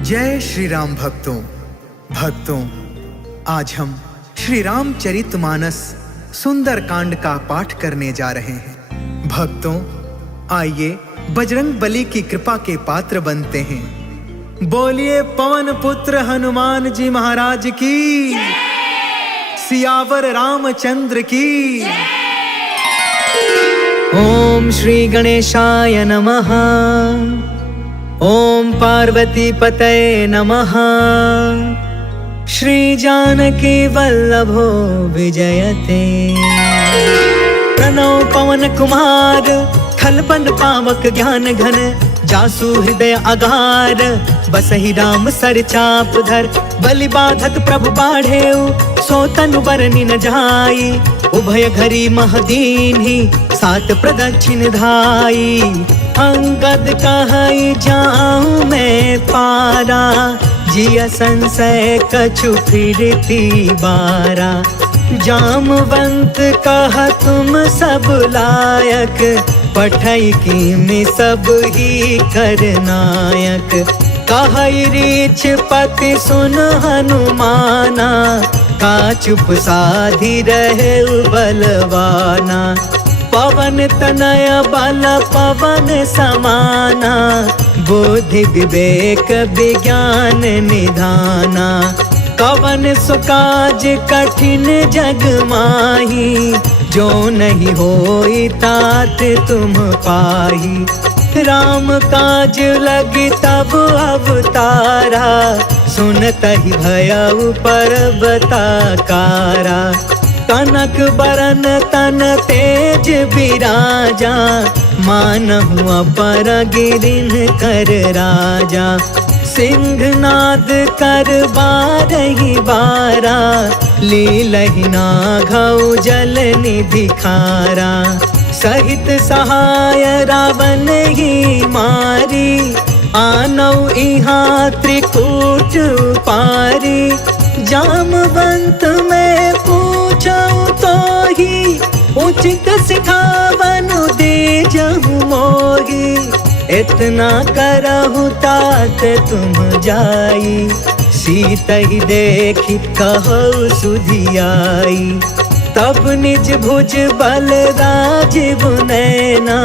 जय श्री राम भक्तों, आज हम श्री रामचरितमानस सुंदर कांड का पाठ करने जा रहे हैं। भक्तों, आइए बजरंग बली की कृपा के पात्र बनते हैं। बोलिए पवन पुत्र हनुमान जी महाराज की, सियावर रामचंद्र की। ओम श्री गणेशाय नमः। ओम पार्वती पतये नमः। श्री जानकी वल्लभो विजयते। प्रणव पवन कुमार, खलपन पावक ज्ञान घन, जासु हृदय अगार, बसहि राम सर चाप धर। बलि बाधत प्रभु बाढ़ेउ, सो तनु बरनि न जाई। उभय घरी महदीन्हि, सात प्रदक्षिण धाई। अंगद कहई जाऊं मैं पारा, जिया संशय कछु फिरती बारा। जामवंत कहा तुम सब लायक, पठई की में सब ही करनायक। कहई रीछ पति सुन हनुमाना, का चुप साधी रहे बलवाना। पवन तनय बल पवन समाना, बुद्धि विवेक विज्ञान निधाना। कवन सुकाज कठिन जग माही, जो नहीं होई तात तुम पाही। राम काज लगी तब अवतारा, सुनतहि भयउ पर्वताकारा। कनक बरन तन तेज बिराजा, मानहु अपर गिरिन कर राजा। सिंहनाद कर बारहि बारा, लीलहि नाघउ जल निधि खारा। सहित सहाय रावण ही मारी, आनौ इहाँ त्रिकूट पारी। जामवंत में पूछऊ तो ही, उचित सिखावनु दीजहु मोही। इतना करहु तात तुम जाई, सीतहि देखि कहु सुधियाई। तब निज भुज बल राजीव नैना,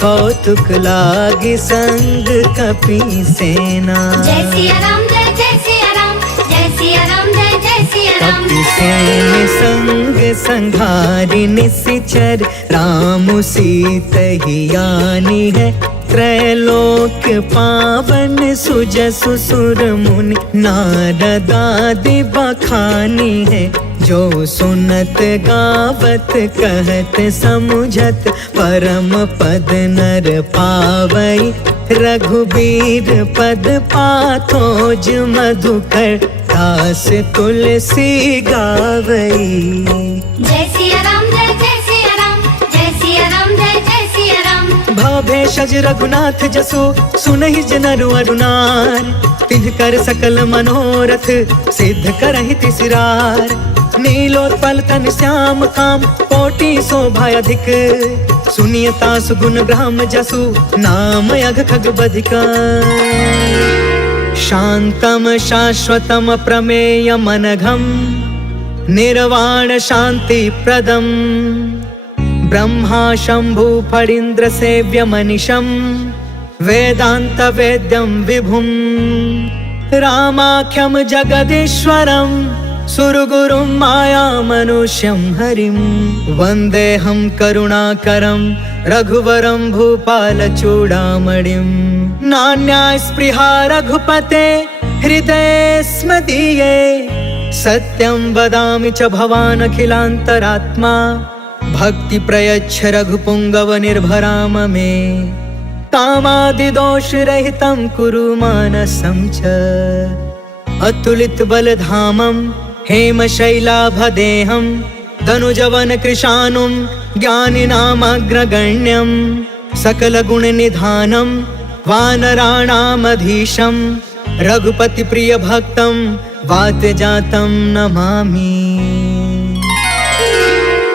कौतुक लागी संग कपि सेना। जय सिया राम, जय सिया राम, जय सिया राम, जय सिया राम। कपि सेन संग संघारि निशिचर, राम सीतहि आनी है। त्रैलोक पावन सुजसु सुर मुनि, नारदादि बखानी है। जो सुनत गावत कहत समुझत, परम पद नर पावई। रघुबीर पद पाथोज मधुकर, दास तुलसी गावई। जय सिया राम, जय सिया राम, जय सिया राम, जय सिया राम। भव भेषज रघुनाथ जसु, सुनहि जनरु अरुनार। तिन्ह कर सकल मनोरथ, सिद्ध करहि तिसरार। नीलोत्पल तन श्याम काम, कोटि शोभा अधिक। सुनियता सुगुण ब्रह्म जसु, नाम अघ खग बधिका। शांतम शाश्वतम प्रमेय मनघम, निर्वाण शांति प्रदम। ब्रह्मा शंभु फणीन्द्र सेव्य मनिषं, वेदांत वेद्यं विभुं। रामाख्यं जगदीश्वरं, सुरगुरुं माया मनुष्यं हरिं। वन्देऽहं करुणाकरं, रघुवरं भूपालचूडामणिं। नान्या स्पृहा रघुपते, हृदये स्म दीये। सत्यं वदामि च भवान् अखिलान्तरात्मा। भक्ति प्रयच्छ रघुपुंगव निर्भराम मे। कामादिदोष रहितं कुरु मानसं च। अतुलित बलधामं, हेम शैलाभदेहं। तनुजवन कृशानुं, ज्ञानिनामग्रगण्यं। सकल गुण निधानं, वानराणामधीशं। रघुपति प्रिय भक्तं, वातजातं नमामि।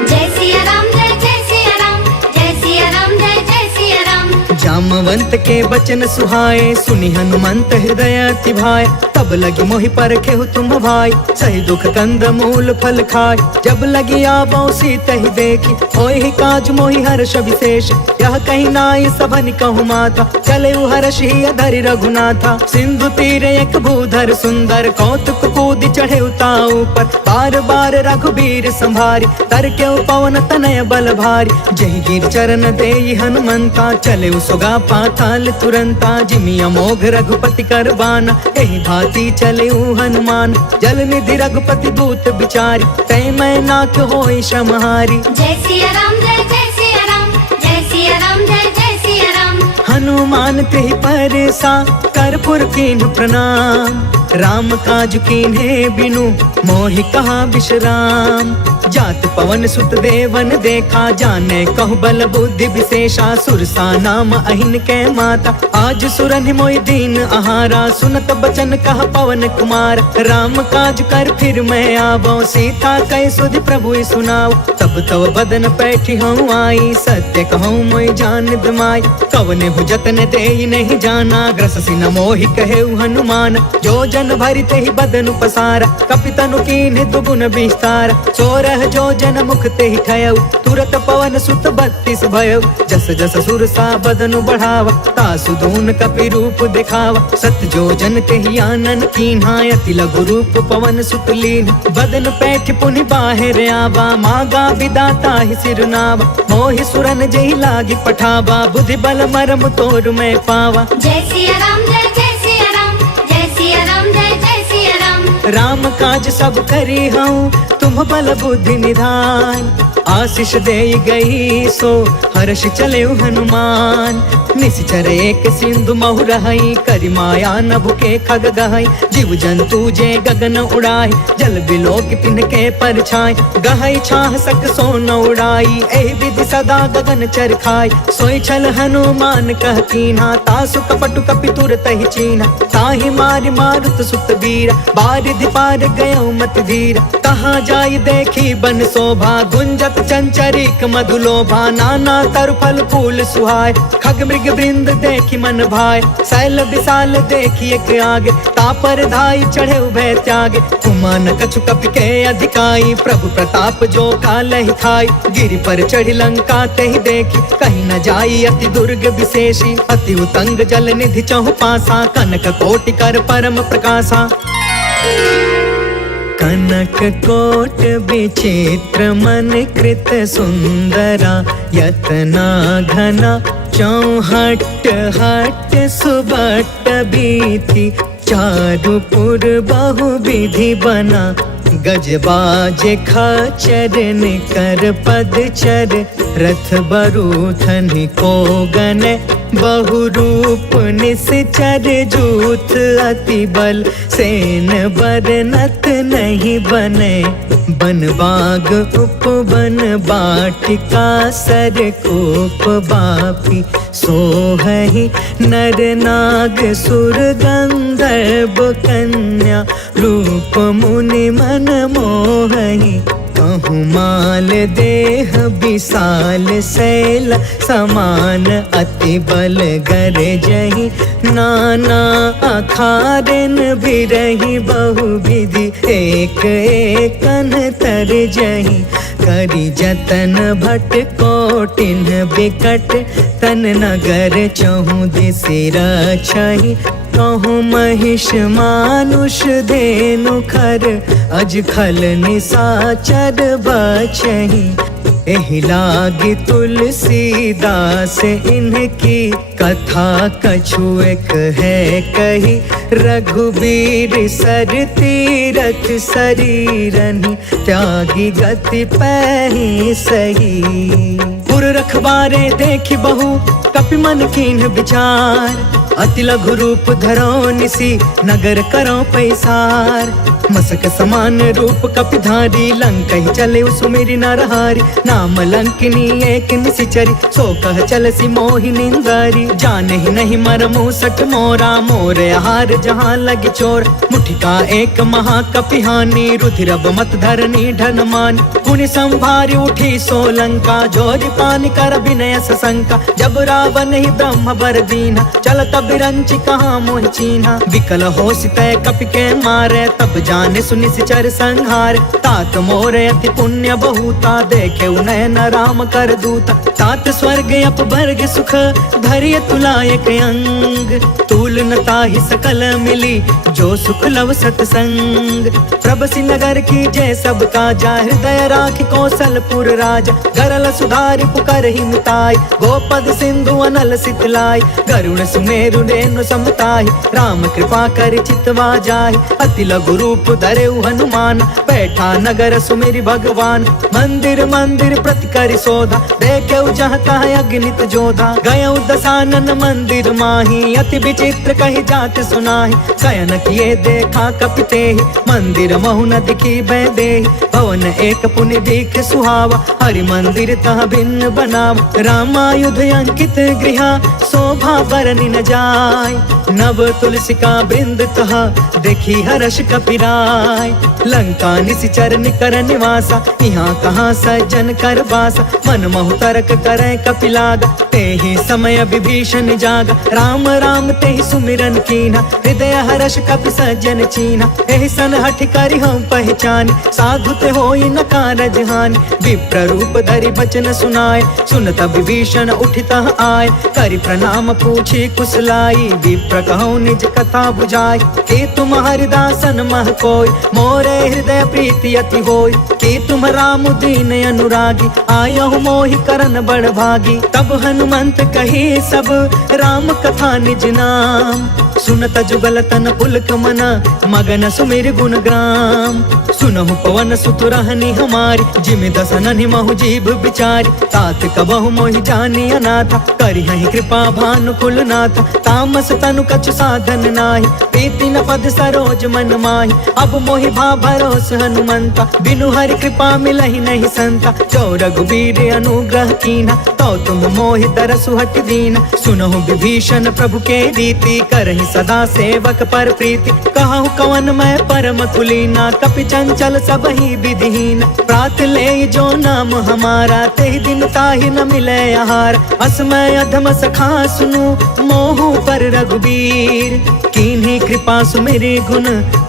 जय सिया राम, जय सिया राम, जय सिया राम, जय सिया राम। जामवंत के बचन सुहाए, सुनि हनुमंत हृदय अति भाए। तब लगी मोहि परखे तुम भाई, सही दुख कंद मूल फल खाए। जब लगी आवो सीत ही देखी, होहि काज मोहि हर्ष विशेष। यह कहीं नाई सबन कहु माथा, चले हर्ष ही अधरि रघुनाथा। सिंधु तीर एक भूधर सुंदर, कौतुक कूद चढ़े उताऊ पर। बार बार रघुबीर संभारी, तर के पवन तनय बल भारी। जही गिर चरण देई हनुमंता, चले सुगा पाताल तुरंता। जिमि अमोघ रघुपति कर बाना, एहि भांति चले हनुमान। जल निधि रघुपति दूत बिचारी, तै मैं नाथ होई समहारी। जय सिया राम जय जय सिया राम, जय सिया राम जय जय सिया राम। हनुमान तेहि परसा, कर्पूर कीन्ह प्रणाम। राम काज कीन्हे बिनु, मोहि कहा विश्राम। जात पवन सुत देवन देखा, जाने कहु बल बुद्धि विशेषा। सुरसा नाम अहिन के माता, आज सुरन मोहि दीन आहारा। सुनत बचन कह पवन कुमार, राम काज कर फिर मैं आवो। सीता कह सुधि प्रभु सुनाओ, तब तब बदन पैठी हूँ आई। सत्य कहूँ मोहि जान दमाई, कवने हु जतन देई नहीं जाना। ग्रस सिन मोहि कहे हनुमान, जो जन भरि तेहि बदनु पसारा। कपितनु कीन्ह दुगुन विस्तार, सोरह जो जन मुख तेहि ठयउ। तुरत पवन सुत 32 भयउ, जस जस सुरसा बदनु बढ़ावा। तासु दून कपि रूप दिखावा, सत जो जन तेहि आनन कीन्हा। अति लघु रूप पवन सुत लीन, बदन पैठ पुनि बाहिर आवा। मागा विदाता ही सिरनावा, मोहि सुरन जहि लागी पठावा। बुद्धि बल मरम तोर मैं पावा। जय सिया राम जय जय सिया राम, जय सिया राम जय जय सिया राम। राम काज सब करी हूँ, तुम बल बुद्धि निधान। आशीष दे गई सो, हर्ष चले हनुमान। निश्चर एक सिंधु महु रहई, करि माया नभ के खग गहई। जीव जंतु जे गगन उड़ाई, जल बिलोक तिनके परछाई। गहई छाह सक सो न उड़ाई, एहि विधि सदा गगन चर खाई। सोई छल हनुमान कह कीन्हा, तासु कपटु कपि तुरत ही चीन्हा। ताहि मारि मारुत सुत बीरा, बारिधि पार गयो मति धीरा। कहाँ जाई देखी बन शोभा, गुंजत चंचरिक मधुलोभा। नाना तरु फल फूल सुहाय, खग मृग वृंद देखी मन भाय। शैल विशाल देखी एक आगे, तापर धाई चढ़े उभय त्यागे। कुमान कछु कपि के अधिकाई, प्रभु प्रताप जो कालहि थाई। गिरि पर चढ़ी लंका तेहि देखी, कहीं न जाई अति दुर्ग विशेषी। अति उतंग जल निधि चहु पासा, कनक कोटि कर परम प्रकाशा। कनक कोट विचित्र मन कृत सुंदरा। यतना घना चौहट हट सुबट बीथी। चारुपुर बहु विधि बना, गजबाज खचर निकर पदचर। रथ बरूथन को गन, बहु रूप निश्चर। जूथ अति बल, सेन बरनत नहीं बने। बन बाग उपवन बाटिका, सर कोप बापी। सोहहि नर नाग सुर गंधर्व कन्या। रूप मुनि मन मोहहि, कहु माल देह विशाल। शैल समान अति बल गरजहि, नाना अखारन बिरहि। बहु विधि एक एकन तरजहि, करि जतन भट कोटिन बिकट। तन नगर चहु दिसि रछहि, कहु महिष मानुष धेनु खर। अज खल निसाचर बचहि, एहि लागी तुलसीदास इनकी। कथा कछु एक है कही, रघुबीर सर तीरथ शरीरनि। त्यागी गति पैहि सही, पुर रखवारे देखि बहु, कपि मन कीन्ह विचार। अति लघु रूप धरो निसी नगर करो पैसार। मसक समान रूप कपिधारी लंका ही चले सुमेरी नरहारी। नाम लंकिनी एक निशिचरी सो कह चल सी मोहि निंदारी। जाने ही नहीं मरमु सट मोरा मोर आहार जहाँ लगी चोर। मुठिका एक महाकपिहानी रुधिरब मत धरनी ढन मान। पुनि संभारी उठी सोलंका जोरी पानी कर विनय सशंका। जब रावण ही ब्रह्म बर दीना चल तब रंची कहाँ मोहि चीन्हा। विकल हो सितय कपि के मारे तब जाने सुनि सिचर संहार। तात मोर अति पुण्य बहुता देखे नयन राम कर दूता। तात स्वर्ग अपवर्ग सुख धरिय तुलायक अंग। तूल न ताहि सकल मिली जो सुख लव सतसंग। प्रभसी नगर की जय सब काजा हृदय राखि कौशलपुर राजा। गरल सुधारि पुकर ही मिताई गोपद सिंधु अनल सितलाई। गरुण सुमेरु रेणु समताहि राम कृपा कर चितवा जाहि। अति लघु रूप धरेउ हनुमान बैठा नगर सुमेरि भगवान। मंदिर मंदिर प्रति करि शोधा देखे जहाँ तहाँ अग्नित जोधा। गयउ दसानन मंदिर माही अति विचित्र कही जात सुनाही। शयन किए देखा कपितेहि मंदिर महु न दिखी बैदेहि। भवन एक पुनि दिख सुहावा हरि मंदिर तह भिन्न बनावा। रामायुध अंकित गृह शोभा बरनि न जाय। नव तुलसिका बृंद तह देखी हर्ष कपिराय। लंका निशिचर निकर निवासा यहाँ कहाँ सज्जन कर बासा। मन महु तर्क करे कपिलागा तेहि समय विभीषण जागा। राम राम तेहि सुमिरन कीन्हा हृदय हर्ष कपि सज्जन चीन्हा। एहि सन हठ करि हम पहचान साधु ते होई न कारज हानि। विप्र रूप धरि बचन सुनाए सुनत विभीषण उठितः आए। करि प्रणाम पूछी कुशलाई विप्र कहूँ निज कथा बुझाई। कि तुम हरिदासन मह कोई मोरे हृदय प्रीति अति होई। कि तुम राम दीन अनुरागी आयहु मोहि करन बड़ भागी। तब हनुमंत कही सब राम कथा निज नाम। सुनत जुगल तन पुलक मना मगन सुमिर गुण ग्राम। सुनहु पवन सुत रहनी हमारी जिमि दसननि महु जीव बिचारी। तात कबहु मोहि जानी अनाथा करिहहि कृपा भानु कुलनाथा। तामस तनु कछु साधन नाही प्रीति न पद सरोज मन माही। अब मोहि भा भरोस हनुमंता बिनु हरि कृपा मिलहि नहीं संता। जो रघुबीर अनुग्रह कीन्हा तो तुम मोहि तरसु हट दीना। सुनहु विभीषण प्रभु के रीति करहि सदा सेवक पर प्रीति। कहूँ कवन मैं परम कुलीना कपि चंचल सब ही विधिहीन। प्रात ले जो नाम हमारा तेहि दिन ताहि न मिले आहार। असमय अधम सखा सुनु मोहु पर रघुबीर। कीन्ही कृपा सुमेरि गुण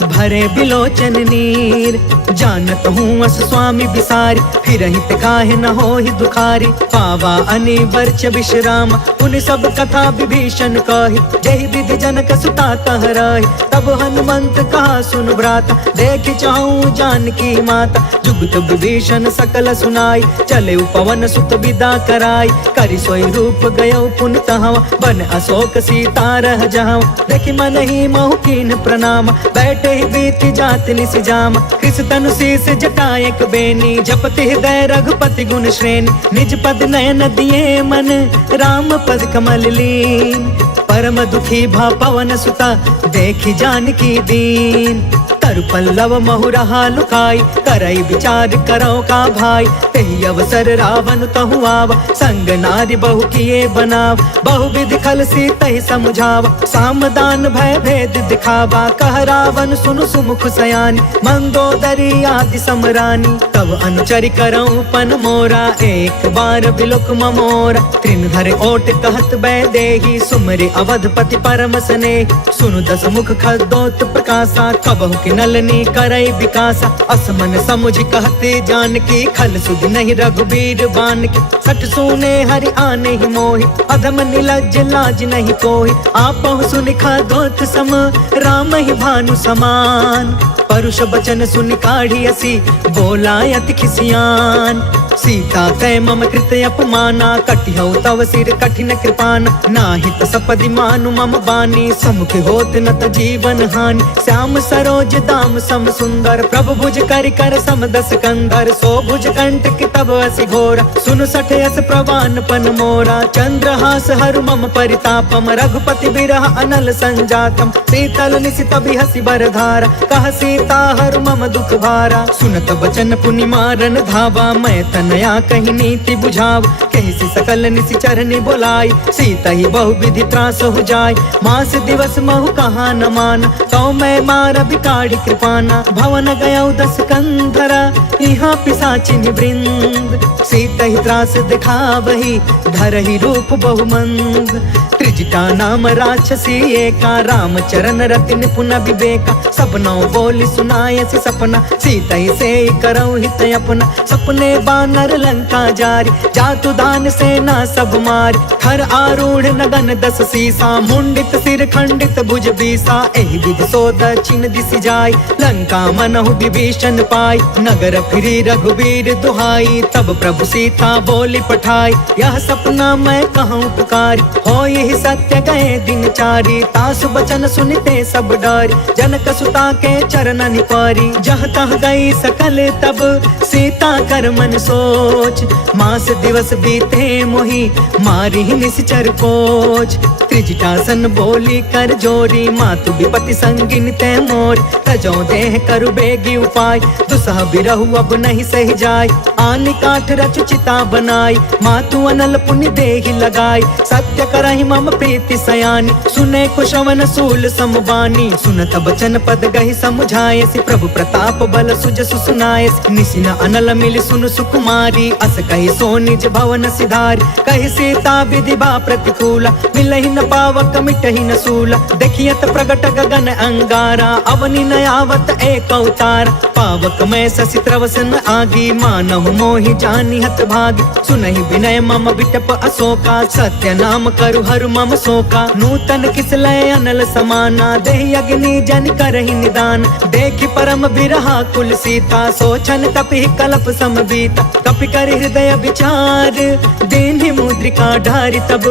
भरे बिलोचन नीर। जानत हूँ अस स्वामी बिसारी फिरहि ते काहे न होहि दुखारी। पावा अनि वर्ष विश्राम उन सब कथा विभीषण कही। जहि विधि जनक सुता कह रही तब हनुमंत कहा सुन भ्राता। देख चाहूँ जानकी माता जुगत विभीषण सकल सुनाई। चले पवन सुत विदा कराई करि सोई रूप गयो पुनि तहवा। बन अशोक सीता रह जहाँ देखि मन ही महु कीन प्रणाम। बैठे ही बीती जात निसि जाम कृष तनु शीस जटायक बेनी। जपति हृदय रघुपति गुण श्रेणी निज पद नयन दिए मन राम पद कमल लीन। परम दुखी भा पवन सुता देखी जानकी दीन। तरु पल्लव महु रहा लुकाई करई विचार करो का भाई। तेहि अवसर रावण तहु आवा संग नारी बहु किए बनाव। बहु विधि खल सी तहि समझावा सामदान भय भेद दिखावा। कह रावण सुनु सुमुख सयानी मंदोदरी आदि समरानी। तब अनुचरि करऊं पन मोरा एक बार बिलोक ममोरा। त्रिन धरे ओट कहत बैदेही सुमरि अवधपति परम स्नेह। सुनु दस मुख खदोत प्रकाशा कबहु कि नलनी करई विकासा। असमन समुझ कहते जानकी खल सुध नहीं रघुबीर बान की। सठ सुने हरि आने ही मोहि अधम निलज्ज लाज नहीं कोहि। आपहु सुनि खदोत सम राम ही भानु समान। परुष बचन सुनि काढ़ी असी बोला अति खिसियान। सीता कै मम कृत अपमाना, कटिहौ तव सिर कठिन कृपान। नाहित सपदि मानु मम बानी, समुख होत न त जीवन हानि। श्याम सरोज दाम सम सुंदर, प्रभु भुज करि कर सम दस कंधर। सो भुज कंटक तब असि घोर, सुन सठ यस प्रवान पन मोरा। चंद्रहास हरु मम परितापम, रघुपति बिरह अनल संजातम। शीतल निशित बिहसि बर धारा, कह सीता हरु मम दुख भारा। सुनत बचन पुनि मारन धावा, मैं तनया कही नीति बुझाव। कहि सकल निशिचर नि बोलाई, सीता ही बहु विधि त्रास हो जाय। मास दिवस महु कहा न मान, तो मैं मार बिकाढ़ी कृपाना। भवन गयौ दस कंधरा, यहाँ पिशाचिन वृंद। सीता ही त्रास दिखावही, धरहि रूप बहुमंद। त्रिजटा नाम राक्षसी एका, राम चरण रति निपुण विवेका। सपनौ बोली सुनायसि सपना, सीता ही से करौ हित अपना। सपने बानर लंका जारी, जातु दान सेना सब मारी। थर आरूढ़ नगन दस सीसा, मुंडित सिर खंडित भुज बीसा। एहि विधि सो दक्षिण दिशि जाय, लंका मनहु विभीषण पाई। नगर फिरी रघुबीर दुहाई, तब प्रभु सीता बोली पठाई। यह सपना मैं कहूँ पुकारी, हो यही सत्य गए दिन चारी। तासु बचन सुनते सब डरी, जनक सुता के चरण निपारी। जह तह गई सकल तब सीता कर मन सोच, मास दिवस बीते मोहि मारी निश्चर कोच। त्रिजटासन बोली कर जोरी, मातु विपति संगिन ते मोर। तजो देह करु बेगी उपाय, दुसह बिरहु अब नहीं सही जाय। आनि काठ रचु चिता बनाई, मातु अनल पुनि देहि लगाई। सत्य करहि मम प्रीति सयानी, सुने कुशवन सूल समबानी। सुनत बचन पद गहि समुझायसि, प्रभु प्रताप बल सुजसु सुनायसि। निसिन अनल मिलि सुनु सुकुमारी, अस कहि सो निज भवन सिधारी। कहि सीता विधि बा प्रतिकूला, मिलहि न पावक मिटहि न सूला। देखियत प्रगट गगन अंगारा, अवनि न आवत एक अवतार। पावक मैं शशि त्रवसन आगी, मानहु मोहि जानि हत भागी। सुनहि विनय मम बिटप अशोका, सत्य नाम करु हरु मम शोका। नूतन किसलय अनल समाना, देहि अग्नि जन करहि निदान। देखि परम बिरहा कुल सीता, सोचन तपि कलप सम बीता। कपि कर हृदय विचार, दीन्हि मुद्रिका ढारि तब।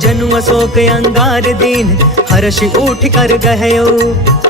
जनु अशोक अंगार दीन, हर्षि उठ कर गहयो।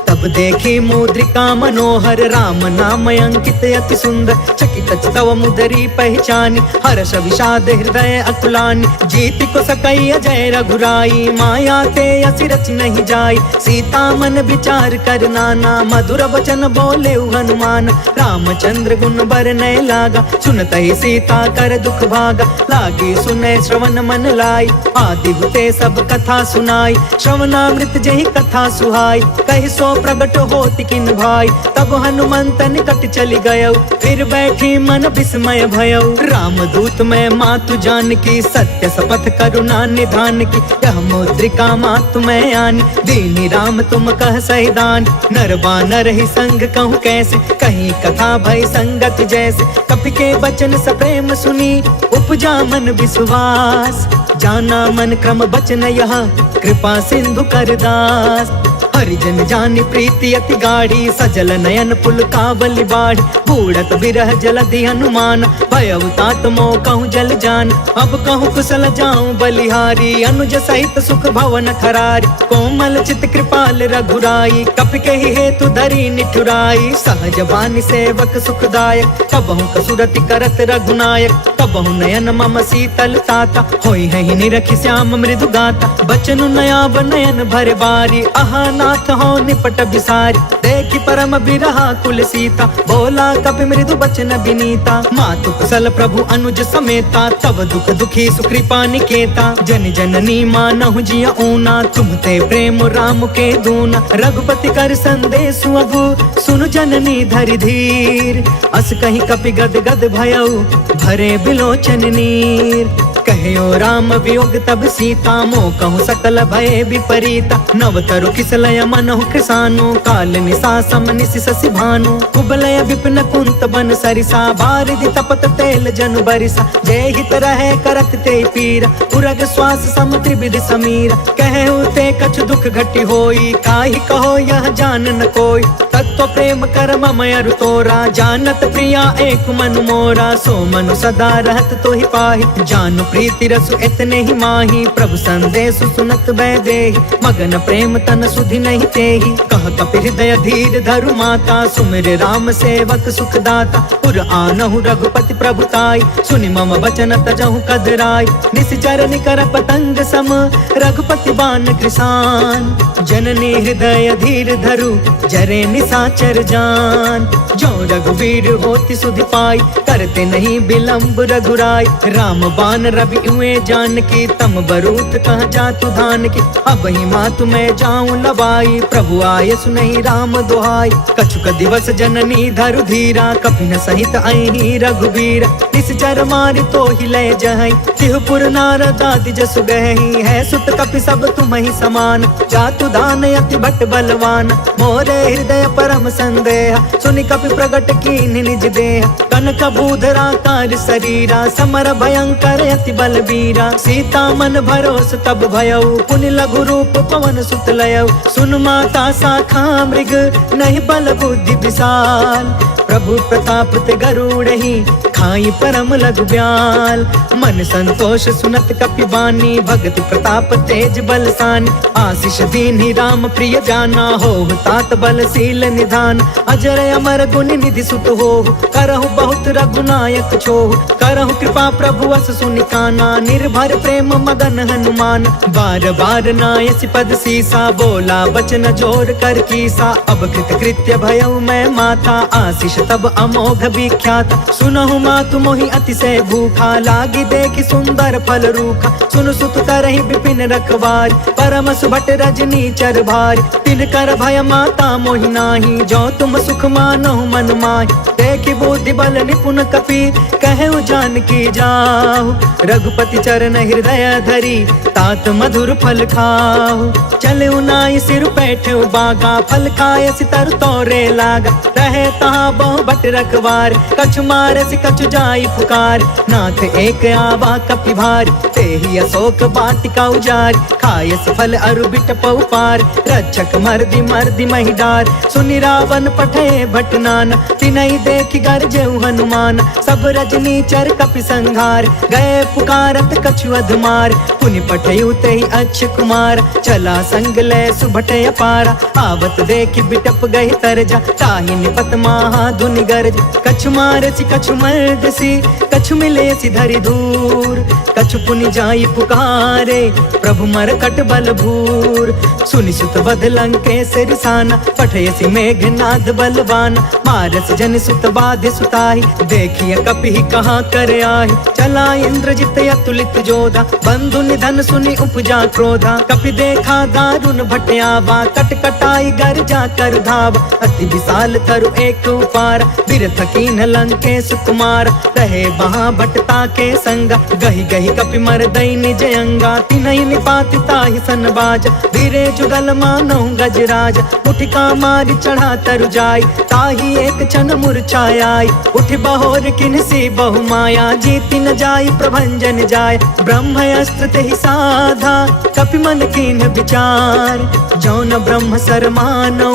तब देखी मुद्रिका मनोहर, राम नाम अंकित अति सुंदर। चकित तव मुदरी पहचानी, हर्ष विषाद हृदय अकुलानी। जीति को सकई अजय रघुराई, माया ते असि रच नहीं जाई। सीता मन विचार कर नाना, मधुर वचन बोले हनुमान। रामचंद्र गुण बरनय लागा, सुनत ही सीता कर दुख भागा। लागी सुने श्रवण मन लाई, आदि हुते सब कथा सुनाई। श्रवणामृत जही कथा सुहाई, कहि सो प्रगट होति किन भाई। तब हनुमंत निकट चली गयो, फिर बैठी मन विस्मय भयो। राम दूत मैं मातु जान की, सत्य शपथ करुणा निधान की। यह मुद्रिका मातु मैं आनी, दीनी राम तुम कह सहिदान। नर बानर ही संग कहूँ कैसे, कहीं कथा भई संगत जैसे। कपि के बचन सप्रेम सुनी, उपजा मन विश्वास। जाना मन क्रम बचन यह, कृपा सिंधु कर दास। हरिजन जानि प्रीति अति गाढ़ी, सजल नयन पुल कावली बाढ़। बूढ़त बिरह जलधि हनुमान, भयउ तात मोह कहूँ जल जान। अब कहूँ कुशल जाऊं बलिहारी, अनुज सहित सुख भवन खरारी। कोमल चित कृपाल रघुराई, कपि कहि हेतु धरी निठुराई। सहज बानी सेवक सुखदायक, कबहु कसुरति करत रघुनायक। कबहु नयन मम शीतल ताता, होई है निरखि श्याम मृदु गाता। बचनु नयाब नयन भर बारी, आहा नाथ हो निपट बिसारी। देखि परम बिरहा कुल सीता, बोला कपि मृदु बचन विनीता। मातु कुशल प्रभु अनुज समेता, तब दुख दुखी सुकृपा निकेता। जन जननी मानहु जिय ऊना, तुम ते प्रेम राम के दूना। रघुपति कर संदेश अगु, सुनु जननी धरि धीर। अस कहीं कपि गद गद भयउ, भरे बिलोचन नीर। कहो राम वियोग तब सीता, मोह कहूँ सकल भय विपरीता। नव तरु किसलय मनहु कृसानु, काल निसा सम निसि शशि भानु कुबलय विपिन कुंत बन सरिसा बारिधि तपत तेल जनु बरिसा जय हित रहे करत ते पीरा उरग श्वास सम त्रिविध समीरा कहु ते कछु दुख घटी होई काहि कहो यह जान न कोई तत्व प्रेम कर मम अरु तोरा जानत प्रिया एक मनु मोरा सो मनु सदा रहत तो ही पाहि जानु प्रीति रसु इतने ही माही प्रभु संदेश सुनत बै देहि मगन प्रेम तन सुधि नहीं तेहि कह कपि हृदय धीर धरु माता सुमिर राम सेवक सुख दाता पुर आनहु रघुपति प्रभुताई सुनि मम वचन तजहु कदराई निश्चर निकर पतंग सम रघुपति बान कृसान जननी हृदय धीर धरु जरे निसाचर जान जो रघुवीर होति सुधि पाई करते नहीं विलंब रघुराई राम बान रवि हुए जान की तम बरूत कह जातु धान की अब ही मातु मैं जाऊं लवाई प्रभु आय सुनहि राम दोहाई कछुक दिवस जननी धरु धीरा कपि न सहित अहि रघुवीर निश्चर मारि तो ही लय जहई तिहुपुर नारद आदि जसु गहई है सुत कपि सब तुम ही समान जातु दान अति भट बलवान मोरे हृदय परम संदेह सुनि कपि प्रगट कीन निज देह कनक भूधरा कार शरीरा समर भयंकर अति बलबीरा सीता मन भरोस तब भयउ पुनि लघु रूप पवन सुत लयउ सुन माता शाखा मृग नहीं बल बुद्धि विशाल प्रभु प्रताप ते गरुड़हि खाई परम लघु ब्याल मन संतोष सुनत कपि बानी भगति प्रताप तेज बलसानी आशीष दीन्हि राम प्रिय जाना हो तात बलशील निधान अजर अमर गुण निधि सुत हो करहु बहुत रघुनायक छोहु करहु कृपा प्रभु अस सुनि काना निर्भर प्रेम मगन हनुमान बार बार नायसि पद सीसा बोला बचन जोर कर कीसा अब कृत कृत्य भयउ मैं माता आशीष तब अमोघ विख्यात सुनहु मातु मोहि अतिशय भूखा लागी देखि सुंदर फल रूखा सुन सुत करहि विपिन रखवार परम सुभट रजनी चर भार तिन कर भय माता मोहि नाही जो तुम सुख मानहु मन माहि देखि बुद्धि बल निपुण कपि कहु जान की जाहु रघुपति चरण हृदय धरी तात मधुर फल खाहु चले नाई सिर बैठे बागा फल खाए सितर तोरे लागा रहे तहाँ बहु बट रखवार कछु मारे सि कछु जाई पुकार नाथ एक आवा कपि भार ते ही अशोक बाटिका उजार खाए सि फल अरु बिट पउपार रक्षक मर्दि मर्दि महि डार सुनि रावण पठे भट नाना तिनहि देखि गरजेउ हनुमान सब रजनी चर कपि संघार गए पुकारत कछु अधमार पुनि पठेउ तेहि अच्छ कुमार चला संग ले सुभट अपारा आवत देखि बिटप गहि तरजा ताहि निपत महा धुनि गरज कछु मारसि कछु मर्दसि कछु मिलेसि धरि धूर कछु पुनि जाई पुकारे प्रभु मरकट बल भूर सुनि सुत बध लंकेश रिसाना पठयसि मेघनाद बलवान मारस जन सुत बाधे सुताहि देखिए कपि कहाँ कर आहि चला इंद्रजित अतुलित जोधा बंधु निधन सुनि उपजा क्रोधा कपि देखा दारुण भटयावा कट कटाई गर जा कर धाव अति विशाल तरु एक उपार बिरथ कीन लंकेश कुमार रहे वहाँ भटता के संगा गहि गहि कपि मर दई निज अंगा तिनहि निपाति ताहि सन बाज धीरे जुगल मानहु गजराज उठिका मारि चढ़ा तरु जाय ताहि एक क्षण मूर्छाय उठ बहोर किन्सी बहु माया जीति न जाय प्रभंजन जाय ब्रह्म अस्त्र तेहि साधा कपि मन कीन विचार जौन ब्रह्म सर मानौ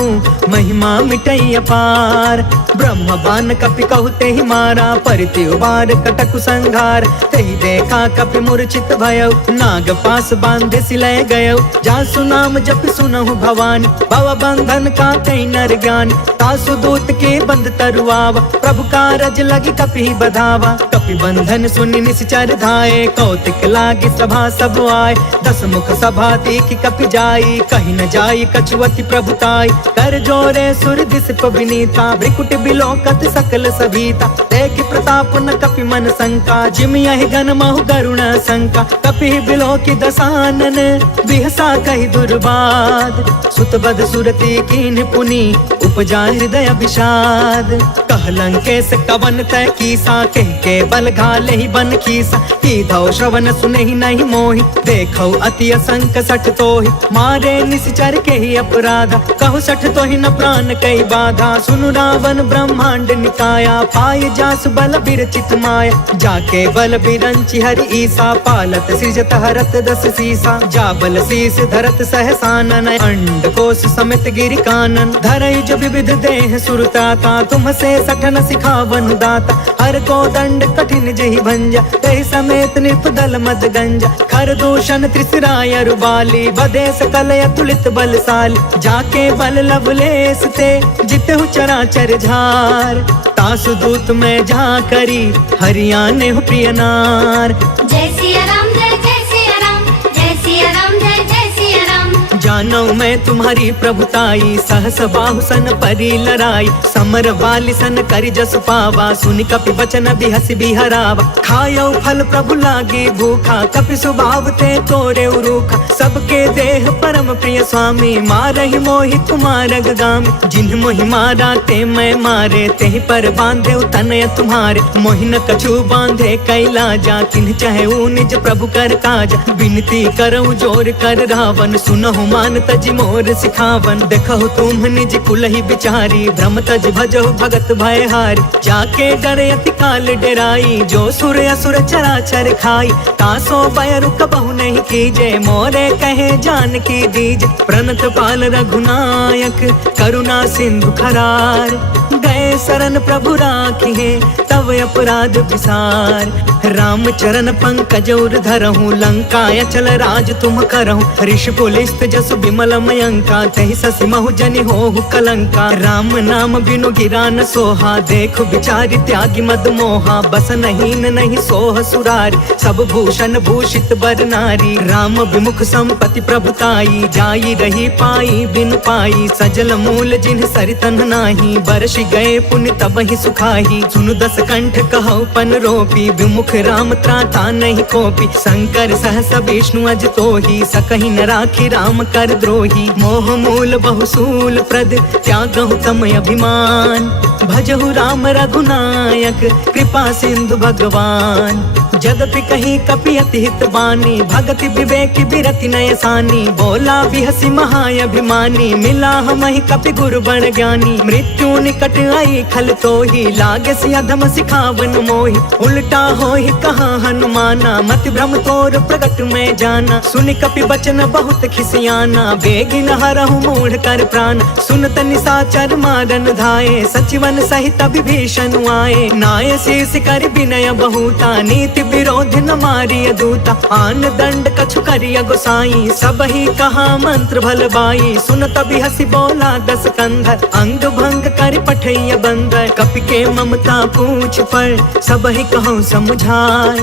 महिमा मिटई अपार ब्रह्म बान कपि कहु तेहि मारा परिति उबार कटकु संघार तेहि देखा कपि मूर्छित भयउ नाग पास बांधे सिलय गयउ जासु नाम जपि सुनहु भवानी भव बंधन का तै नर ज्ञान तासु दूत के बंद तरुआवा प्रभु कारज लगी कपि बधावा कपि बंधन सुनि निश्चर धाये कौतिक लागी सभा सब आय दस मुख सभा देखि कपि जाई कहि न जाई कछुअति प्रभुताई कर जोरे सुर दिस विनीता भ्रिकुट बिलोकत सकल सभीता देखि प्रताप न कपि मन शंका जिम यहि गन महु गरुण शंका कपि बिलोकि दसानन बिहसा कहि दुर्बाद सुत बद सुरति कीन पुनि उपजा हृदय विषाद कह लंकेश कवन तय कीसा, कह के बल घाले ही बन खीसा। कीधौ श्रवण सुने ही नहीं मोहि, देखौ अति असंक सठ तोहि। मारे निश्चर के ही अपराधा, कहु सठ तोहि न प्राण कई बाधा। सुनु रावण ब्रह्मांड निकाया, पाय जासु बल बिरचित माया। जाके बल बिरंचि हरि ईसा, पालत सृजत हरत दस सीसा। जा बल शीस धरत सहसानन, अंड कोश समेत गिरि कानन। धरई जो विविध देह सुरताता, तुम से सठन सिखावन दाता। हर को दंड कठिन जहि भंजा, तहि समेत निर्पदल मद गंजा। खर दूषण त्रिसराय रुबाली, बधे सकल अतुलित बलशाली। जाके बल लवलेस ते, जितहु चराचर झार। तासु दूत में जा करी, हरियाणे हो प्रिय नार। जय सिया राम जय जय सिया राम, जय सिया राम जय जय सिया राम। जानो मैं तुम्हारी प्रभुताई, सहस बाहु सन परी लराई। समर वाली सन करि जसु पावा, सुनि कपि बचन बिहसि बिहरावा। खायो फल प्रभु लागे भूखा, कपि स्वभाव ते तोरे उरूखा। सबके देह परम प्रिय स्वामी, मारहि मोहि कुमारग गामी। जिन्ह मोहि मारा ते मैं मारे, तेहि पर बांधे तनय तुम्हारे। मोहि न कछु बांधे कैलाजा, तिन्ह चाहे निज प्रभु कर काजा। विनती करऊं जोर कर रावण, सुनहु मान तज मोर सिखावन। देखहु तुम निज कुलहि बिचारी, भ्रम तज भजहु भगत भयहारी। जाके डरे अति काल डेराई, जो सुर असुर चराचर खाई। तासो भय रुक बहु नहीं कीजे, मोरे कहे जानकी दीजे। प्रणत पाल रघुनायक, करुणा सिंधु खरार। गए शरण प्रभु राखिए, तव अपराध विसार। राम चरण पंकज उर धरहूँ, लंका अचल राज तुम करहूँ। ऋषि पुलिस्त जसु विमल मयंका, तहि ससि महु जनि होहु कलंका। राम नाम बिनु गिरा न सोहा, देखु बिचारी त्यागी मद मोहा। बस नहीं नहीं सोह सुरारी, सब भूषण भूषित बर नारी। राम विमुख संपत्ति प्रभुताई, जाई रही पाई बिनु पाई। सजल मूल जिन्ह सरितन नाही, बरसि गए पुण्य तब ही सुखाही। सुनु दस कंठ कहु पन रोपी, विमुख राम त्राता नहीं कोपी। शंकर सहस विष्णु अज तोहि, सकहि न राखी राम कर द्रोही। मोह मूल बहुसूल प्रद, त्यागहु तम अभिमान। भजहु राम रघुनायक, कृपा सिंधु भगवान। जदपि कहीं कपि अति हित बानी, भगति विवेक बिरति नय सानी। बोला बिहसि महाअभिमानी, मिला हमहि कपि गुरु बड़ ज्ञानी। मृत्यु निकट आई खल तोहि, लागे सि अधम सिखावन मोहि। उल्टा होहि कहा हनुमाना, मति भ्रम तोर प्रगट में जाना। सुनि कपि बचन बहुत खिसियाना, बेगिन हरहु मूढ़ कर प्राण। सुनत निशाचर मारन धाये, सचिवन सहित विभीषण आए। नाय शीस कर विनय बहुता, नीति विरोध न मारिय दूता। आन दंड कछु करिय गोसाई, सब ही कहा मंत्र भल बाई। सुनत बिहसि बोला दस कंधर, अंग भंग कर पठैय बंदर। कपि के ममता पूछ पर, सब ही कहूँ समझाय।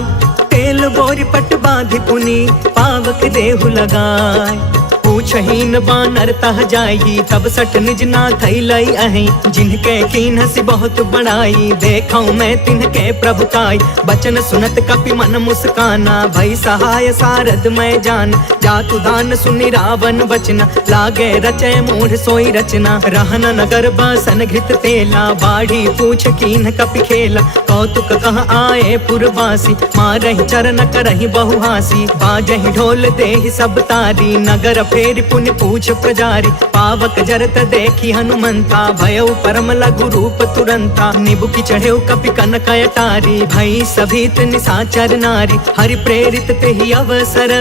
तेल बोरी पट बांधि पुनि, पावक देहु लगाय। पूछहीन बानर तह जाई, तब सठ निज नाथ लई अहि। जिनके कीन्हसि बहुत बड़ाई, देखऊं मैं तिनके प्रभुताई। बचन सुनत कपि मन मुस्काना, भई सहाय सारद मैं जान। जातु दान सुनि रावण बचना, लागे रचय मूढ़ सोई रचना। रहन नगर बसन घृत तेला, बाढ़ी पूछ कीन्ह कपि खेला। कौतुक कह आए पुरवासी, मारहि चरण करहि बहुहासी। बाजहि ढोल देहि सब तारी, नगर फेर पुण्य पूछ प्रजारी। पावक जरत देखी हनुमंता, भयउ परम लघु रूप तुरंता। निबुकि चढ़ेउ कपि कनक अटारी, भई सभीत निशाचर नारी। हरि प्रेरित तेहि अवसर,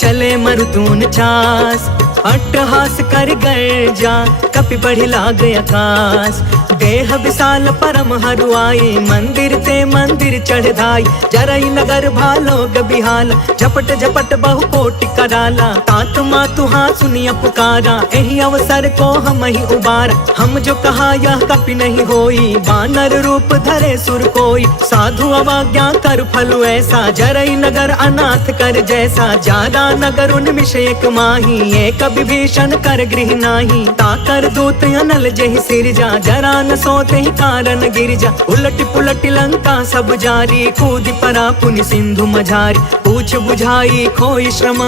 चले मरुतून चास। अट्टहास कर गर्जा, कपि बढ़ि लाग आकाश। देह विशाल परम हरुआई, मंदिर ते मंदिर चढ़ धाई। जरई नगर भालोग बिहाला, झपट झपट बहु कोटि कराला। तात मातु हाँ सुनिया पुकारा, एहि अवसर को हम ही उबारा। हम जो कहा यह कपि नहीं होई, बानर रूप धरे सुर कोई। साधु अवज्ञा कर फल ऐसा, जरई नगर अनाथ कर जैसा। जादा नगर उन्मिष एक माही, एक विभीषण कर गृह नाही। ताकर दूत अनल जहि सिरजा, जरा न सोते ही कारण गिरजा। उलट पुलट लंका सब जारी, कूदि परा पुनि सिंधु मझारी। पूछ बुझाई खोई श्रम,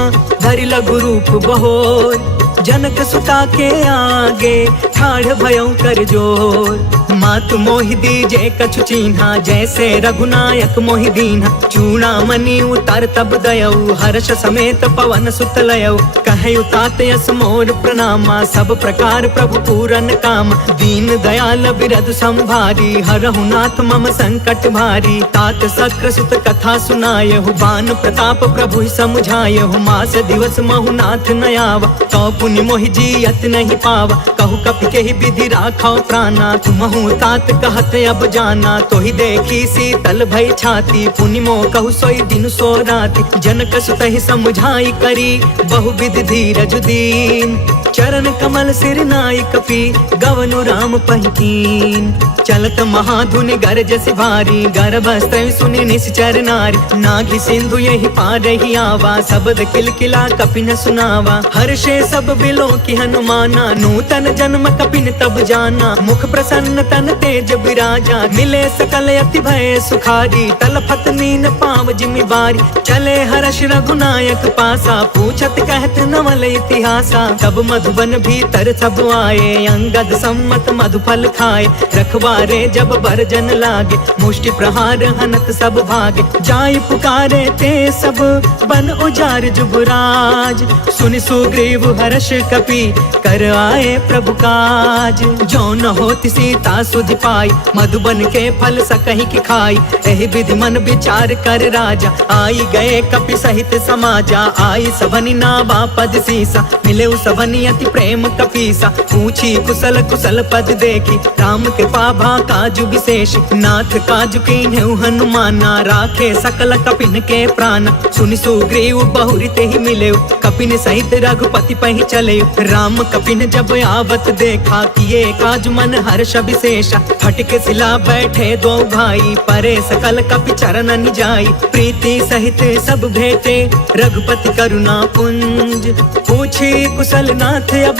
धरि लघु रूप बहोर। जनक सुता के आगे ठाढ़ भयं कर जोर। मातु मोहि दीजे कछु चीन्हा, जैसे रघुनायक मोहि दीन्हा। चूड़ामणि उतार तब दयऊ, हर्ष समेत पवन सुत लयऊ। कहु तात यस मोर प्रणामा, सब प्रकार प्रभु पूरन काम। दीन दयाल बिरधु संभारी, हरहु नाथ मम संकट भारी। तात सक्र सुत कथा सुनायहु, बान प्रताप प्रभु समुझायहु। मास दिवस महु नाथ न आवा, तो पुनि मोहि जियत नहीं पावा। कहु कपि केहि विधि राखौ प्राणा, तुमहु तात कहत अब जाना। तो ही देखी शीतल भई छाती, पुनि मोह कहु सोई दिन सो राति। जनक सुत ही समुझाई करी, बहु विधि धीरज दीन। चरण कमल सिर नाई कपि, गवनु राम पहिकीन। चलत महाधुनि गरजस भारी, गर्भस्त्र सुनि निश्चर नारी। नाघि सिंधु यही पार ही आवा, शब्द किलकिला कपिन सुनावा। हर्षे सब बिलो की हनुमाना, नूतन जन्म कपिन तब जाना। मुख प्रसन्न तन तेज विराजा, मिले सकल अति भय सुखारी। तलफत नीन पाव जिमि बारी, चले हर्ष रघुनायक पासा। पूछत कहत नवल इतिहासा, तब मधुबन भीतर सब आए। अंगद सम्मत मधुफल खाए, रखवारे जब बरजन लागे। मुष्टि प्रहार हनत सब भागे, जाय पुकारे ते सब बन उजार जुबराज। सुनि सुग्रीव हर्ष कपि, कर आए प्रभु काज। जो न होति सीता सुधि पाई, मधुबन के फल सकहि की खाई। एहि विधि मन विचार कर राजा, आई गए कपि सहित समाजा। आई सबनि नावा पद सीसा, मिले सबनि अति प्रेम कपीसा। पूछी कुशल कुशल पद देखी, राम कृपा भा काजु विशेष। नाथ काजु कीन्हु हनुमाना, राखे सकल कपिन के प्राण। सुनि सुग्रीव बहुरी तेहि मिलेउ, कपिन सहित रघुपति पहि चलेउ। राम कपिन जब आवत देखा, किए काज मन हर्ष विशेषा। फटके सिला बैठे दो भाई, परे सकल कपि चरण जाई। प्रीति सहित सब भेटे, रघुपति करुणा पुंज। पूछी कुशल नाथ अब,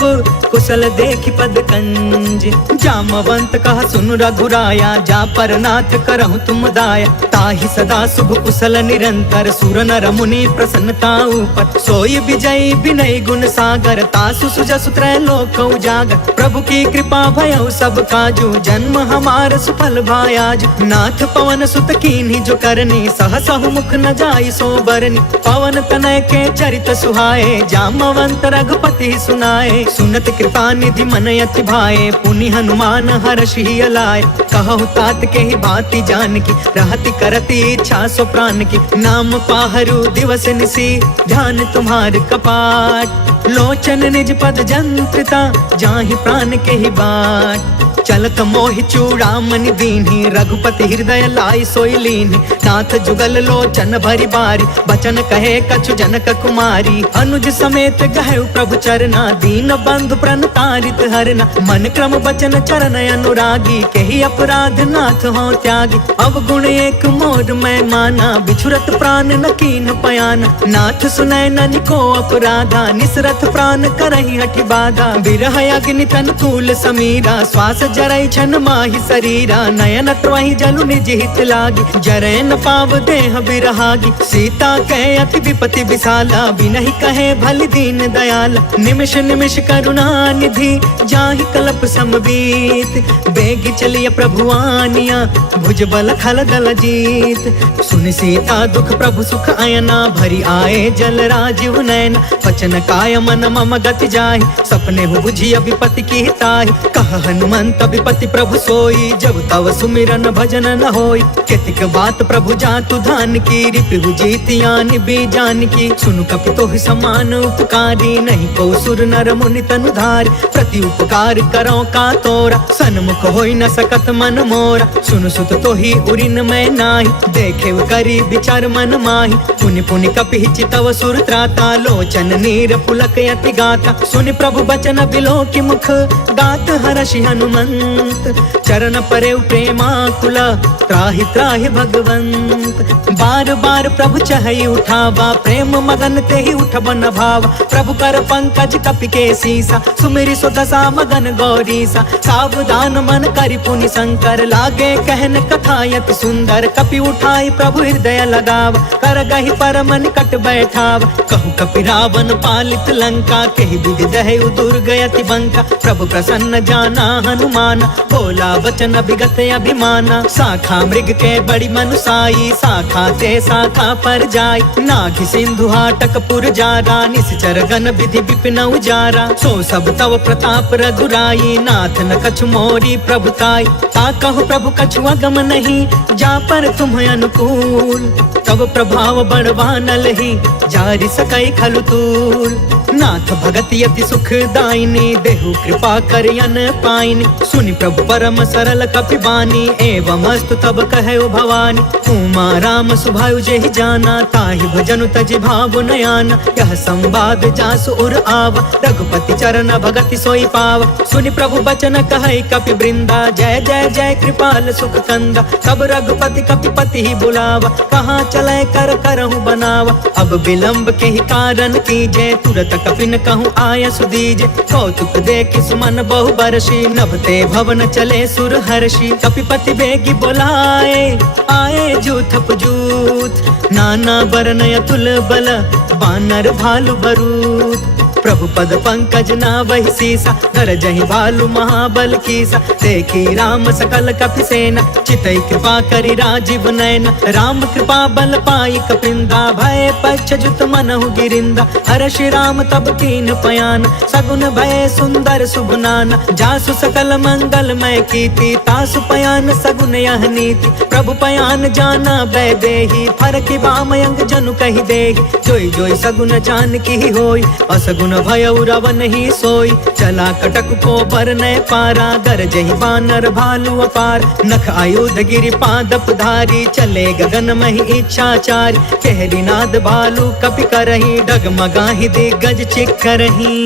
कुशल देखि पद कंज। जामवंत कह सुन रघुराया, जा पर नाथ करहु तुम दाया। ताहि सदा शुभ कुशल निरंतर, सुर नर मुनि प्रसन्नता ऊपर। सोई विजयी विनय गुण सागर, तासु सुजसु त्रैलोक उजागर। प्रभु की कृपा भयउ सब काजू, जन्म हमार सुफल भायाज। नाथ पवन सुत कीन्ही जो करनी, सहसहु मुख न जाई सो बरनी। पवन तनय के चरित सुहाए, जामवंत रघुपति सुनाए। सुनत कृपा निधि मन अति भाए, पुनि हनुमान हर्ष ही अलाए। कहु तात के ही भांति जानकी, रहति करति इच्छा सो प्राण की। नाम पाहरु दिवस निसी, ध्यान तुम्हार कपाट। लोचन निज पद जंत्रिता, जाहि प्राण के ही बाट। चलत मोहि चूड़ामणि दीन्ही, रघुपति हृदय लाई सोई लीन्ही। नाथ जुगल लोचन भरी बारी, बचन कहे कछु जनक कुमारी। अनुज समेत गहु प्रभु चरना, दीन बंधु प्रणतारित हरना। मन क्रम बचन चरण अनुरागी, केहि अपराध नाथ हो त्यागी। अवगुण एक मोर मैं माना, बिछुरत प्राण न कीन पयाना। नाथ सुनय ननि को अपराधा, निसरत प्राण करहि हठि बाधा। बिरह अग्नि तन तूल समीरा, श्वास जरई छन माहि शरीरा। नयन त्रहि जलु निज हित लागी, जरै न पाव देह बिरहागी। सीता कहे अति विपति विशाला, बिनहि कहे भलि दीन दयाला। निमिष निमिष करुणा निधि, जाहि कल्प समबीत। बेगी चलिय प्रभु आनिया, भुज बल खल दल जीत। सुनि सीता दुख प्रभु सुख अयना, भरी आए जल राजीव नयन। वचन काय मन मम गति जाहि, सपने हु बुझिय विपति की ताहि। कह हनुमंत विपति प्रभु सोई, जब तव सुमिरन भजन न होई। केतिक बात प्रभु जातु धान की, रिपु जीतियानि बीजान की। सुनु कपि तोहि समान उपकारी, नहीं को सुर नर मुनि तनु धारी। प्रति उपकार करो का तोरा, सन्मुख होई न सकत मन मोरा। सुनु सुत तोहि उरिन मैं नाही, देखे करी विचार मन माही। पुनि पुनि कपि चितव सुर त्राता, लोचन नीर पुलक यति गाता। सुनि प्रभु बचन बिलो की मुख, गात हर्षि हनुमंत। चरण परे प्रेमाकुला, त्राहि त्राहि भगवंत। बार बार प्रभु चहई उठावा, प्रेम मगन तेहि उठब न भावा। प्रभु कर पंकज कपि के सीसा, सुमिरि सो दशा मगन गौरीसा। सावधान तान मन करि पुनि शंकर, लागे कहन कथायत सुंदर। कपि उठाई प्रभु हृदय लगाव, कर गहि परम निकट बैठाव। कहु कपि रावण पालित लंका, केहि विधि दहु दुर्ग अति बंका। प्रभु प्रसन्न जाना हनुमान, बोला वचन विगत अभिमाना। शाखा मृग के बड़ी मनुसाई, शाखा ते शाखा पर जाय। नाघि सिंधु हाटक पुर जारा, निश्चर गण विधि विपिन उजारा। सो सब तव प्रताप रघुराई, नाथ न कछु मोरी प्रभुताई। ता कहु प्रभु कछु अगम नहीं, जा पर तुम अनुकूल। तब प्रभाव बड़वानल ही, जारि सकई खलु तूल। नाथ भगति अति सुखदायिनी, देहु कृपा करियन पाइनी। सुनि प्रभु परम सरल कपि बानी, एवं अस्तु तब कहु भवानी। उमा राम सुभायु जेहि जाना, ताहि भजनु तजि भाव नयाना। यह संवाद जासु उर आवा, रघुपति चरण भगति सोई पावा। सुनि प्रभु बचन कहै कपि वृंदा, जय जय जय कृपाल सुख कंदा। तब रघुपति कपिपति ही बुलावा, कहाँ चले कर करहु बनावा। अब विलंब के ही कारण कीजे, तुरत कपिन कहूँ आय सुदीजे। कौतुक देखि सुमन बहु बरसी, नभते भवन चले सुर हर्षि। कपिपति बेगी बोलाए, आए जूथप जूथ। नाना बरन अतुल बल, बानर भालु बरूद। प्रभु पद पंकज नावहि सीसा, गरजहि भालु महाबल कीसा। देखी राम सकल कपि सेना, चितई कृपा करि राजीव नयन। राम कृपा बल पाई कपिंदा, भय पश्चात मनहु गिरिंदा। हर्षि राम तब कीन पयान, सगुन भय सुंदर सुगुनाना। जासु सकल मंगलमय कीर्ति, तासु पयान सगुन यह नीति। प्रभु पयान जाना वैदेही, फरकि बामयंग जनु कहि देहि। जोई जोई सगुन जानकी ही होई, असगुन भयउ रावण ही सोई। चला कटक को बरनय पारा, गरजहि बानर भालु अपार। नख आयुध गिरि पादप धारी, चले गगन महि इच्छाचारी। कहरी नाद भालु कपि करही, डगमगाहि दिग्गज चिक्करही।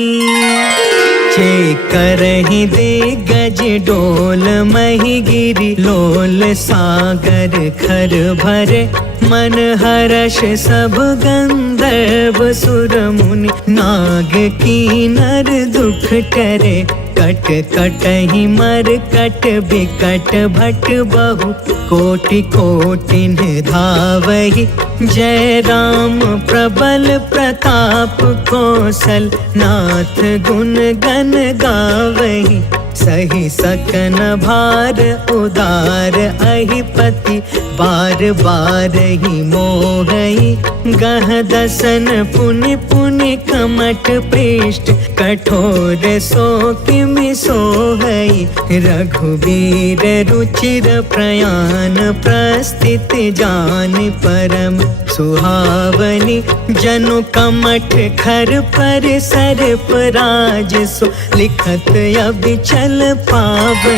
करहि दिग्गज डोल महि गिरि, लोल सागर खर भरे। मन हर्ष सब गंधर्व सुर मुनि, नाग कीनर दुख टरे। कट कटहि मर कट बिकट भट बहु, कोटि कोटिन धावहि। जय राम प्रबल प्रताप कौशल, नाथ गुण गण गावहि। सही सकन भार उदार अहिपति, बार बार ही मोहई। गह दसन पुनि पुनि कमट पृष्ठ, कठोर सो किमि सोहई। रघुवीर रुचिर प्रयाण, प्रस्थित जान परम सुहावनी। जनु कमठ खर पर सर्प राज सो, लिखत अबिचल पावनी।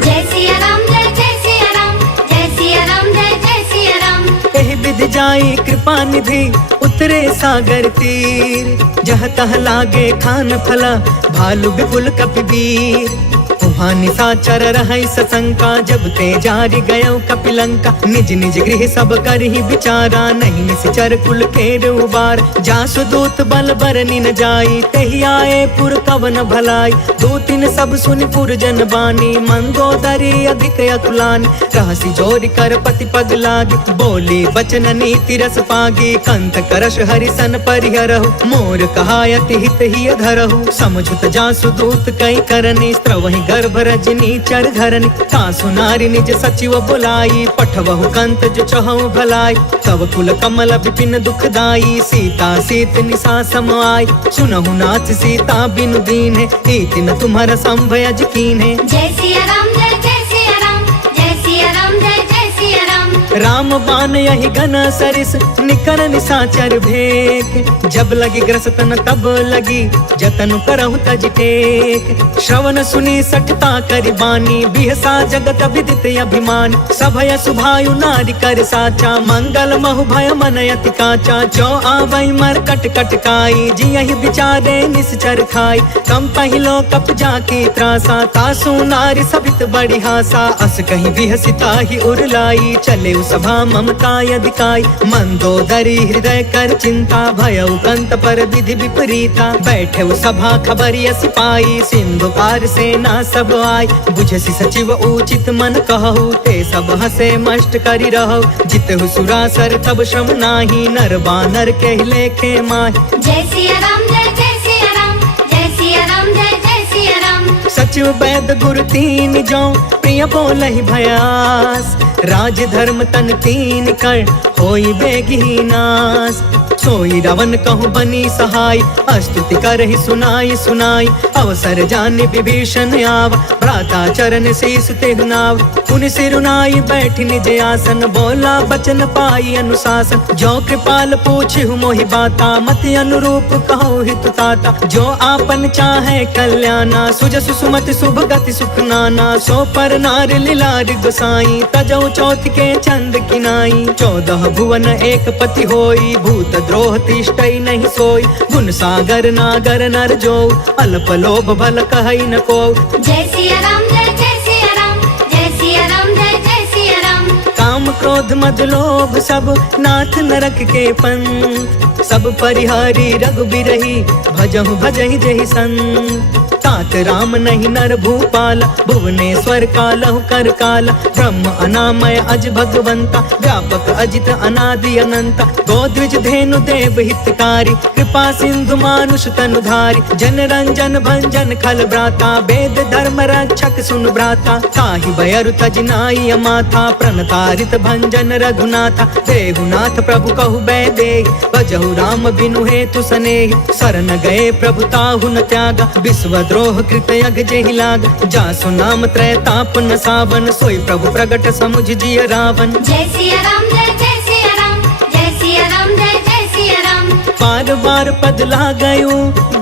जय सिया राम जय जय सिया राम, जय सिया राम जय जय सिया राम। एहि विधि जाई कृपा निधि, उतरे सागर तीर। जह तह लागे खान फला, भालु विपुल कपिवीर। वहाँ निशाचर रहै सशंका, जब ते जारि गयो कपिलंका। निज निज गृह सब करहि विचारा, नहीं निश्चर कुल केर उबार। जासु दूत बल बरनि न जाई, तेहि आए पुर कवन भलाई। दूतिन सब सुनि पुर जन बानी, मंदोदरी अधिक अतुलानी। रहसि जोरि कर पति पग लागी, बोली वचन नीति रस पागी। कंत करश हरिसन परिहरहु, मोर कहायति हित ही धरहु। समझुत जासु दूत कई करनी, स्त्रवहि गर्भ रजनी चर धरनी। तासु नारी निज सचिव बुलाई, पठवहु कंत जो चहु भलाई। तब कुल कमल विपिन दुखदाई, सीता सीत निशा सम आई। सुनहु नाथ सीता बिनु दीन्हे, हीति न तुम्हारा संभयज कीन्हे। जय सिया राम जय जय सिया राम, जय सिया राम जय जय सिया राम। राम बान यही घन सरिस, निकर निशाचर भेक। जब लगी ग्रसतन तब लगी, जतन करहु तज टेक। श्रवण सुनी सठता करि बानी, बिहसा जगत विदित अभिमान। सभय सुभायु नारी कर साचा, मंगल महु भय मन अति काचा। जो आवै मर कट कट काई, जियहि विचारे निश्चर खाई। कम पहिलो कप जाकी त्रासा, तासु नारी सबित बड़ी हासा। अस कहीं बिहसिता ही उरलाई, चले सभा ममता यदिकाय मंदोदरी हृदय कर चिंता भयउ कंत पर विधि विपरीता बैठे सभा खबरिया सिपाही सिंधु पार सेना सब आय बुझसी सचिव उचित मन कहु ते सब हसे मष्ट करी रहु जितहु सुरासर तब श्रम नाही नर बानर के लेखे माही जय सिया राम जय सिया राम जय सिया राम जय सिया राम सचिव वैद गुरु तीन जो प्रिय बोलहि भयास राज धर्म तन तीन कर होई बेगी नास सोई रावण कहूँ बनी सहाय अस्तुति करहि सुनाई सुनाई अवसर जाने विभीषण आव भ्राता चरण शीस तेहु नाव पुनि सिरुनाई बैठि निज आसन बोला बचन पाई अनुशासन जो कृपाल पूछहु मोहि बाता मति अनुरूप कहो हित ताता जो आपन चाहे कल्याणा सुजसु सुमति शुभ गति सुख नाना सो पर नार लीलार गोसाई तजौ चौथ के चंद किनाई 14 भुवन एक पति होई भूत द्रोह तिष्ठई नहीं सोई गुण सागर नागर नर जो अल्प लोभ भल कहई न को जय सिया राम जय सिया राम जय सिया राम जय सिया राम काम क्रोध मद लोभ सब नाथ नरक के पंथ सब परिहारी रघुबीरहि भजहु भजहि जहि संत तात राम नहीं नर भूपाल भुवनेश्वर कालहु कर काल ब्रह्म अनामय अज भगवंता व्यापक अजित अनादि अनंता गोद्विज धेनु देव हितकारी कृपा सिंधु मानुष तनुधारी जन रंजन भंजन खल भ्राता वेद धर्म रक्षक सुन भ्राता ताहि बयरु तजनाई माथा प्रणतारित भंजन रघुनाथा देहुनाथ प्रभु कहु बैदे भजहु राम बिनु हेतु सनेहि शरण गए प्रभु ताहु न त्यागा विश्व द्रोह कृत यग जेहि लाग जासु नाम त्रय ताप न सावन सोई प्रभु प्रगट समुझ जिय रावण जय सिया राम जय सिया राम जय सिया राम जय सिया राम बार बार पद लागयु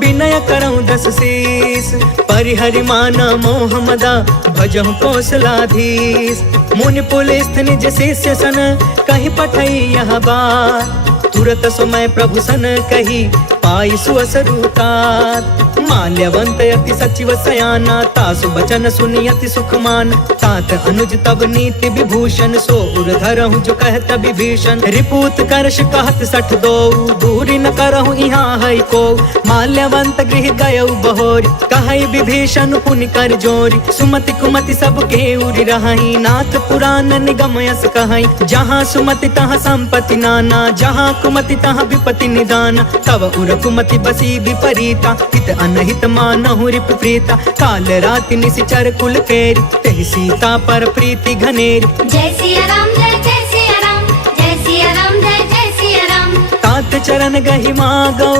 विनय करऊं दस शीस परिहरि माना मोह मदा भजहु कौशलाधीश मुनि पुलिस निज शिष्य सन कहि पठई यह बात तुरत समय प्रभु सन कही पाई सुअसरुतात माल्यवंत यति सचिव सयाना तासु बचन सुनियति सुखमान तात अनुज तब नीति विभूषण सो उर धरहु जो कहत विभीषण रिपूत करश कहत सठ दो दूरी न करहु यहाँ है को माल्यवंत गृह गयउ बहोरी कहई विभीषण पुनि कर जोरी सुमति कुमति सब के उरि रहई नाथ पुराण निगम यस कहई जहाँ सुमति तहाँ संपत्ति नाना जहाँ कुमति तहाँ विपत्ति निदान तब उर कुमति बसी विपरीता हित अनहित मानहु रिप प्रीता काल राति निशिचर कुल केरी तेहि सीता पर प्रीति घनेरी जय सिया राम जय सिया राम जय सिया राम जय सिया राम तात चरण गहि मागौ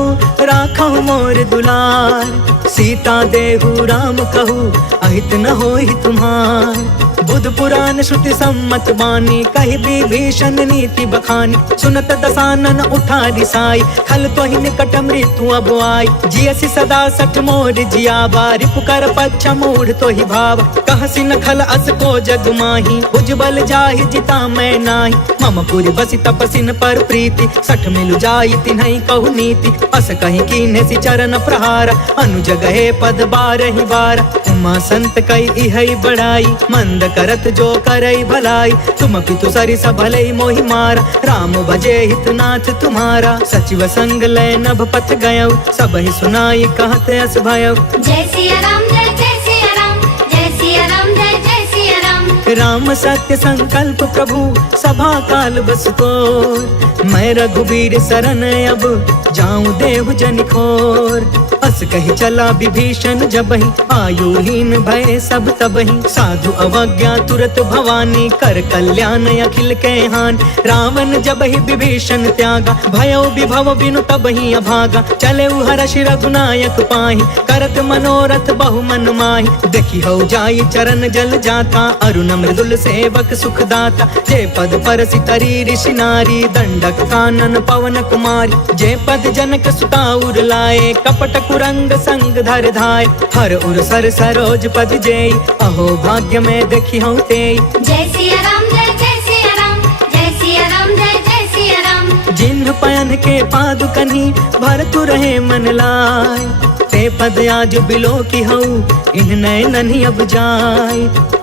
राखहु मोर दुलार सीता देहु राम कहू अहित न होहि तुम्हार बुध पुराण श्रुति सम्मत बानी कहि विभीषण नीति बखानी सुनत दसानन उठा रिसाई खल तोहि निकट मृत्यु अब आई जियसि सदा सठ मोर जियावा रिपुकर पक्ष मूढ़ तोहि भाव कहसि न खल अस को जग माही उज्जवल जाहि जिता मैं नाही मम पुरि बसि तपसिन पर प्रीति सठ मिलु जाई तिन्हई कहु नीति अस कहि कीन्हे सि चरण प्रहार अनुज गए पद बारहि बार उमा संत कई इहई बड़ाई मंद करत जो करई भलाई तुम पितु सरिस भलई मोहि मारा राम भजे हितनाथ तुम्हारा सचिव संग लय नभ पथ गयउ सब ही सुनाई कहत अस भयउ जय सिया राम जय सिया राम जय सिया राम जय सिया राम राम सत्य संकल्प प्रभु सभा काल बस तोर मैं रघुबीर शरण अब जाऊं देहु जन खोर अस कही चला विभीषण जबहि आयुहीन भय सब तबहि साधु अवज्ञा तुरत भवानी कर कल्याण अखिल के हान रावण जबहि विभीषण त्यागा भयो विभव बिनु तबहि अभागा चले हर्ष रघुनायक पाहि करत मनोरथ बहु मन माहि देखी हो जाई चरण जल जाता अरुण मृदुल सेवक सुखदाता जे पद पर सितरी ऋषि नारी दंडक कानन पवन कुमारी जे पद जनक सुता उर लाए कपट कुरंग संग धर धाय हर उर सर सरोज पद जेई अहो भाग्य में देखी हूँ ते जय सिया राम जय सिया राम जय सिया राम जय सिया राम जिन्ह पयन के पादुकनी भरतु रहे मन लाय ते ते पद आज बिलो की हऊ इन नयन अब जाय।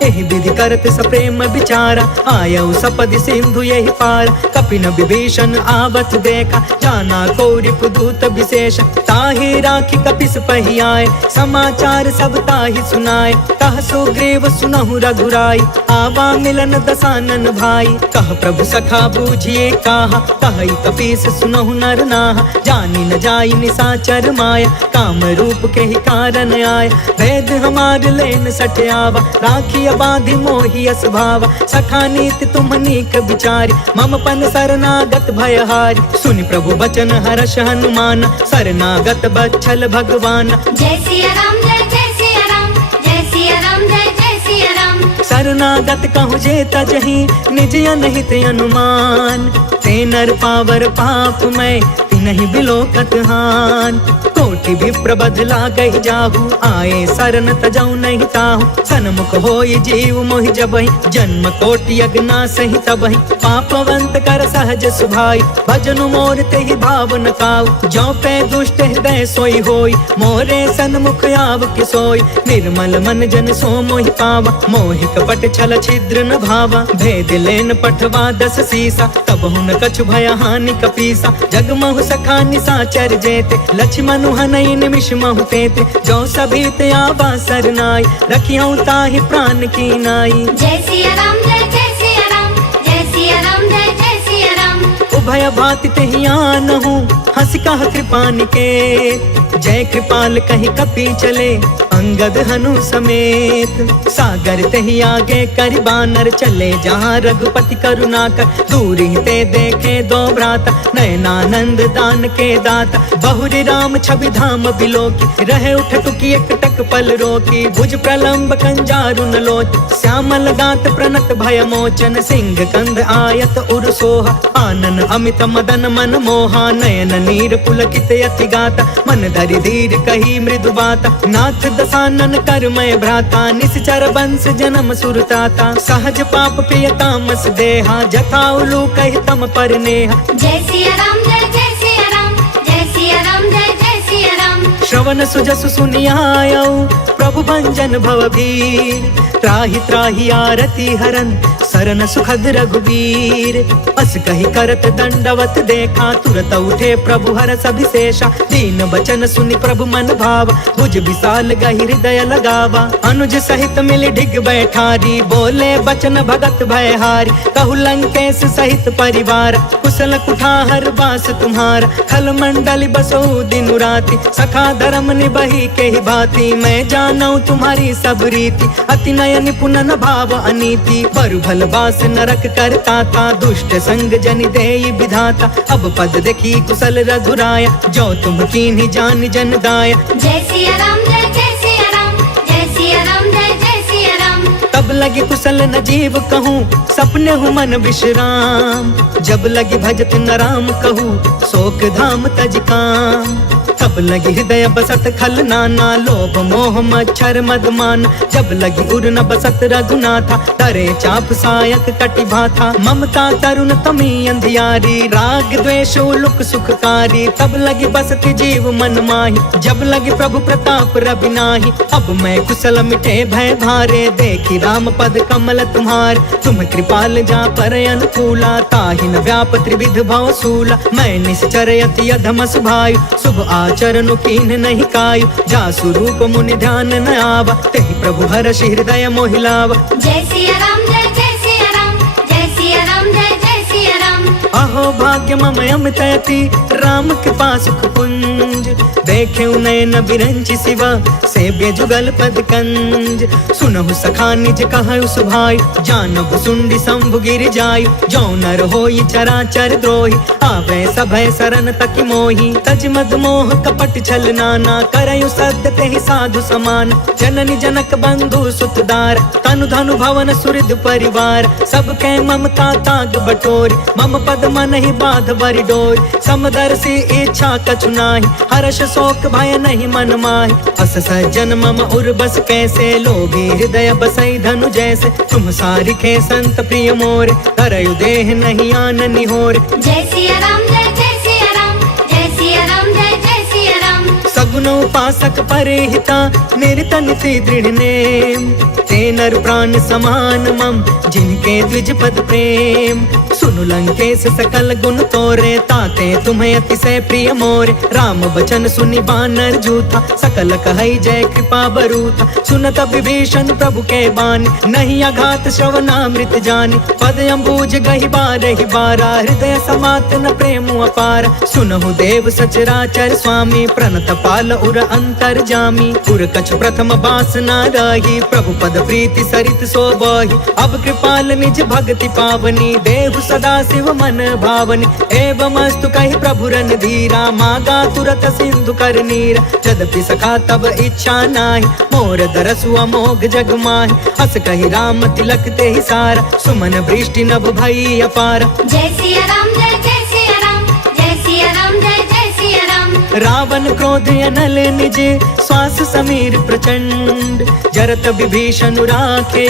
एहि विधि करत सप्रेम विचारा आयऊ सपद सिंधु यही पार। कपिन विभीषण आवत देखा जाना कौरिप दूत विशेष। ताहि राखी कपिस पही आए समाचार सब ताहि सुनाए। कह सुग्रीव सुनहु रघुराई आवा मिलन दसानन भाई। कह प्रभु सखा बूझिए काहा कहि कपीस सुनहु नर नाहा। जानी न जाई निसाचर माया काम रूप के ही कारण आय। वेद हमार लेन सठयावा राखी बाधि मोहि अस भावा। सखा नीति तुम नीक विचारी मम पन शरणागत भयहारी। सुनि प्रभु बचन हर्ष हनुमान शरणागत बच्छल भगवान। जय सिया राम जय सिया राम जय सिया राम जय सिया राम। शरणागत कहु जे तजहि निज अनहित अनुमान। ते नर पावर पाप मैं नहीं बिलोकत हान। कोटि विप्र बदला गहि जाहु आए शरण तजौ नहीं ताहु। सन्मुख होई जीव मोहि जबहि जन्म कोटि अगना सहि तबहि। पापवंत कर सहज सुभाई भजनु मोर तेहि भाव न काऊ। जो पे दुष्ट हृदय सोई होई मोरे सन्मुख आव कि सोई। निर्मल मन जन सो मोहि पावा मोहि कपट छल छिद्र न भावा। भेद लेन पठवा दस सीसा तब हुन कछु भय हानि कपीसा। जगमहु सखा निसाचर जेते लक्ष्मण हनई निमिष महु तेते। जो सभीत आवा सरनाई रखियौ ताहि प्राण की नाई। जय सिया राम जय सिया राम जय सिया राम जय सिया राम। उभय भाति तेहि आनहु हंस कह कृपा निकेत। जय कृपाल कहि कपि चले अंगद हनु समेत। सागर तेहि आगे करि बानर चले जहाँ रघुपति करुणा कर। दूर ही ते देखे दो भ्राता नयनानंद दान के दाता। बहुरी राम छवि धाम बिलोकी रहे उठ टुकी एक टक पल रोकी। भुज प्रलंब कंजारु न लोच श्यामल गात प्रणत भय मोचन। सिंह कंध आयत उर सोहा आनन अमित मदन मन मोहा। नयन नीर पुलकित यति गाता मन धरि धीर कही मृदु बाता। नाथ दसानन करमय भ्राता निश्चर वंश जन्म सुरताता। सहज पाप प्रिय तामस देहा जथा उलू कहि तम पर नेहा। जय सिया राम जय सिया राम जय सिया राम जय सिया राम। श्रवण सुजसु सुनियायऊ प्रभु भंजन भवभीर। त्राहि त्राहि आरती हरन सरन सुखद रघुवीर। अस कहि करत दंडवत देखा तुरत उठे प्रभु हरष अभिषेषा। दीन बचन सुनि प्रभु मन भावा भुज विशाल गहि हृदय लगावा। अनुज सहित मिल ढिग बैठारी बोले बचन भगत भयहारी। कहु लंकेश सहित परिवार कुशल कुठार बास तुम्हारा। खल मंडल बसो दिन राति सखा धर्म निबहि के ही भांति। मैं जानऊ तुम्हारी सब रीति अति नय निपुण न भाव अनीति। बरु भल बास नरक करता था दुष्ट संग जनि देई विधाता। अब पद देखी कुशल रघुराया जो तुम कीन्ही जान जन दाया। जय सिया राम जय सिया राम जय सिया राम जय सिया राम। तब लगी कुशल न जीव कहूँ सपने हूँ मन विश्राम। जब लगी भजत न राम कहूँ शोक धाम तज काम। तब लगी हृदय बसत खल नाना लोभ मोह मच्छर मदमान। जब लगी उर न बसत रघुनाथा तरे चाप सायक कटि भाथा। ममता तरुण तमी अंधियारी राग द्वेष उलुक सुखकारी। तब लगी बसती जीव मन माही जब लगी प्रभु प्रताप रवि नाही। अब मैं कुशल मिटे भय भारे देखी राम पद कमल तुम्हार। तुम कृपाल जा पर अनुकूला ताहि न व्याप त्रिविध भव सूला। मैं निश्चर यति अधम सुभायु शुभ आचरण कीन नहीं कायु। जा स्वरूप मुनि ध्यान न आवा तेहि प्रभु हर्ष हृदय मोहिलावा। जय सिया राम जय सिया राम जय सिया राम जय सिया राम। अहो भाग्य मम अमितयति राम कृपा सुख पुंज। देखे नयन बिरंचि शिवा सेव्य जुगल पद कंज। सुनहु सखा निज कहु सुभाई जानहु सुंडी शंभु गिर जायु। जो नर होई चराचर द्रोही आवे सभय शरण तकि मोही। तज मद मोह कपट छल नाना करयु सद्य तेहि साधु समान। जननी जनक बंधु सुतदार तनु धनु भवन सुहृद परिवार। सबके ममता ताग बटोरी मम पद मन ही बाध बरि डोरी। समदर्शी इच्छा कछु नाही हर्ष शोक भय नहीं मन माहि। अस सज्जन मम उर बस कैसे लोभी हृदय बसई धनु जैसे। तुम सारिखे संत प्रिय मोरे करयु देह नहीं आन निहोरे। जय सिया राम जय सिया राम जय सिया राम जय सिया राम। सगुन सुनो उपासक परिहिता निर्तन सी दृढ़ नेम ते नर प्राण समान मम जिनके द्विज पद प्रेम सुनु लंकेश सकल गुण तोरे ताते तुम्हें अतिशय प्रिय मोरे राम बचन सुनि बानर जूथा सकल कहई जय कृपा बरूथा सुनत विभीषण प्रभु के बानी नहीं अघात श्रवणामृत जानी पद अम्बुज गहि बारहि बारा हृदय समात न प्रेम अपार सुनहु देव सचराचर स्वामी प्रणत पाल उर अंतर जामी उर कछ प्रथम बासना रही प्रभु पद प्रीति सरित सोबहि अब कृपाल निज भक्ति पावनी देहु सदा शिव मन भावनी एवं अस्तु कहि प्रभु रन धीरा मागा तुरत सिंधु कर नीरा यद्यपि सखा तब इच्छा नाही मोर दरसु अमोघ जग माहि हस कहि राम तिलक ते ही सारा सुमन वृष्टि नभ भई अपार जय सिया राम जय सिया राम जय सिया राम जय सिया राम रावण क्रोध अनल निज श्वास समीर प्रचंड जरत विभीषण राखे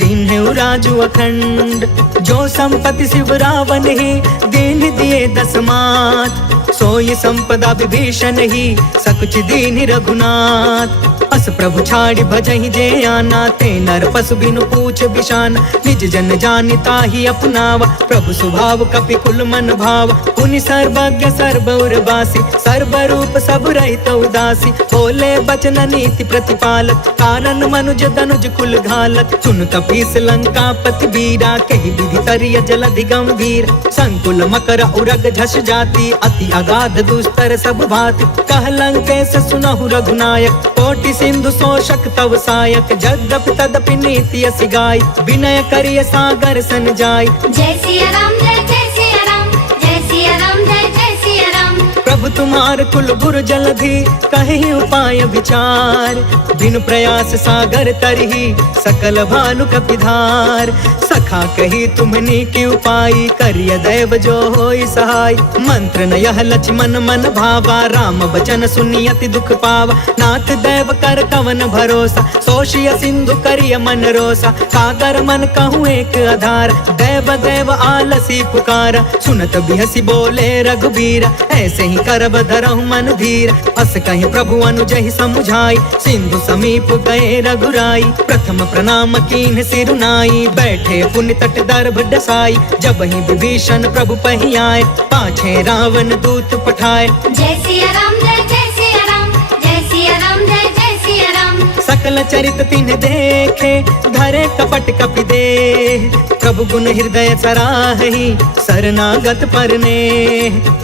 दीन्हु राजु अखंड जो संपत्ति शिव रावण ही दीन दिए दसमात सोई संपदा विभीषण ही सकुच दीन रघुनाथ अस प्रभु छाड़ी भजहि जे आना ते नर पशु बिनु पूछ बिशान निज जन जानिता ही अपनावा प्रभु स्वभाव कपि कुल मन भाव पुनि सर्वज्ञ सर्वउर बासी सर्व रूप सब रहित उदासी बोले बचन नीति प्रतिपालक कारण मनुज तनुज कुल घालक सुन कपीस लंका पति बीरा कहि विधि तरिय जलधि गंभीर संकुल मकर उरग झस जाति अति अगाध दुस्तर सब भाति कह लंकेश सुनहु रघुनायक कोटि सिंधु शोषक तव सायक जद्यपि तदपि नीति असि गाय विनय करिय सागर सन जाय जय सिया राम जय सिया राम जय सिया राम जय सिया राम प्रभु तुम्हार कुल गुरु जलधि कहि उपाय विचार बिनु प्रयास सागर तरही सकल भानु कपिधार सखा कही तुमनी की उपाय करिय दैव जो होई सहाय मंत्र न यह लक्ष्मण मन भावा राम बचन सुनि अति दुख पावा नाथ दैव कर कवन भरोसा सोशिय सिंधु करिय मन रोसा सागर मन कहूँ एक आधार दैव दैव आलसी पुकारा सुनत बिहसी बोले रघुबीरा ऐसे ही करब धरहु मन धीर अस कहीं प्रभु अनुजहि समुझाई सिंधु समीप गए रघुराई प्रथम प्रणाम कीन्ह सिरुनाई बैठे पुण्य तट दर्भ डसाई जब ही विभीषण प्रभु पही आए पाछे रावण दूत पठाए जय सिया राम जय सिया राम जय सिया राम जय सिया राम सकल चरित तिन्ह देखे धरे कपट कपि दे प्रभु गुण हृदय सराहि शरणागत परने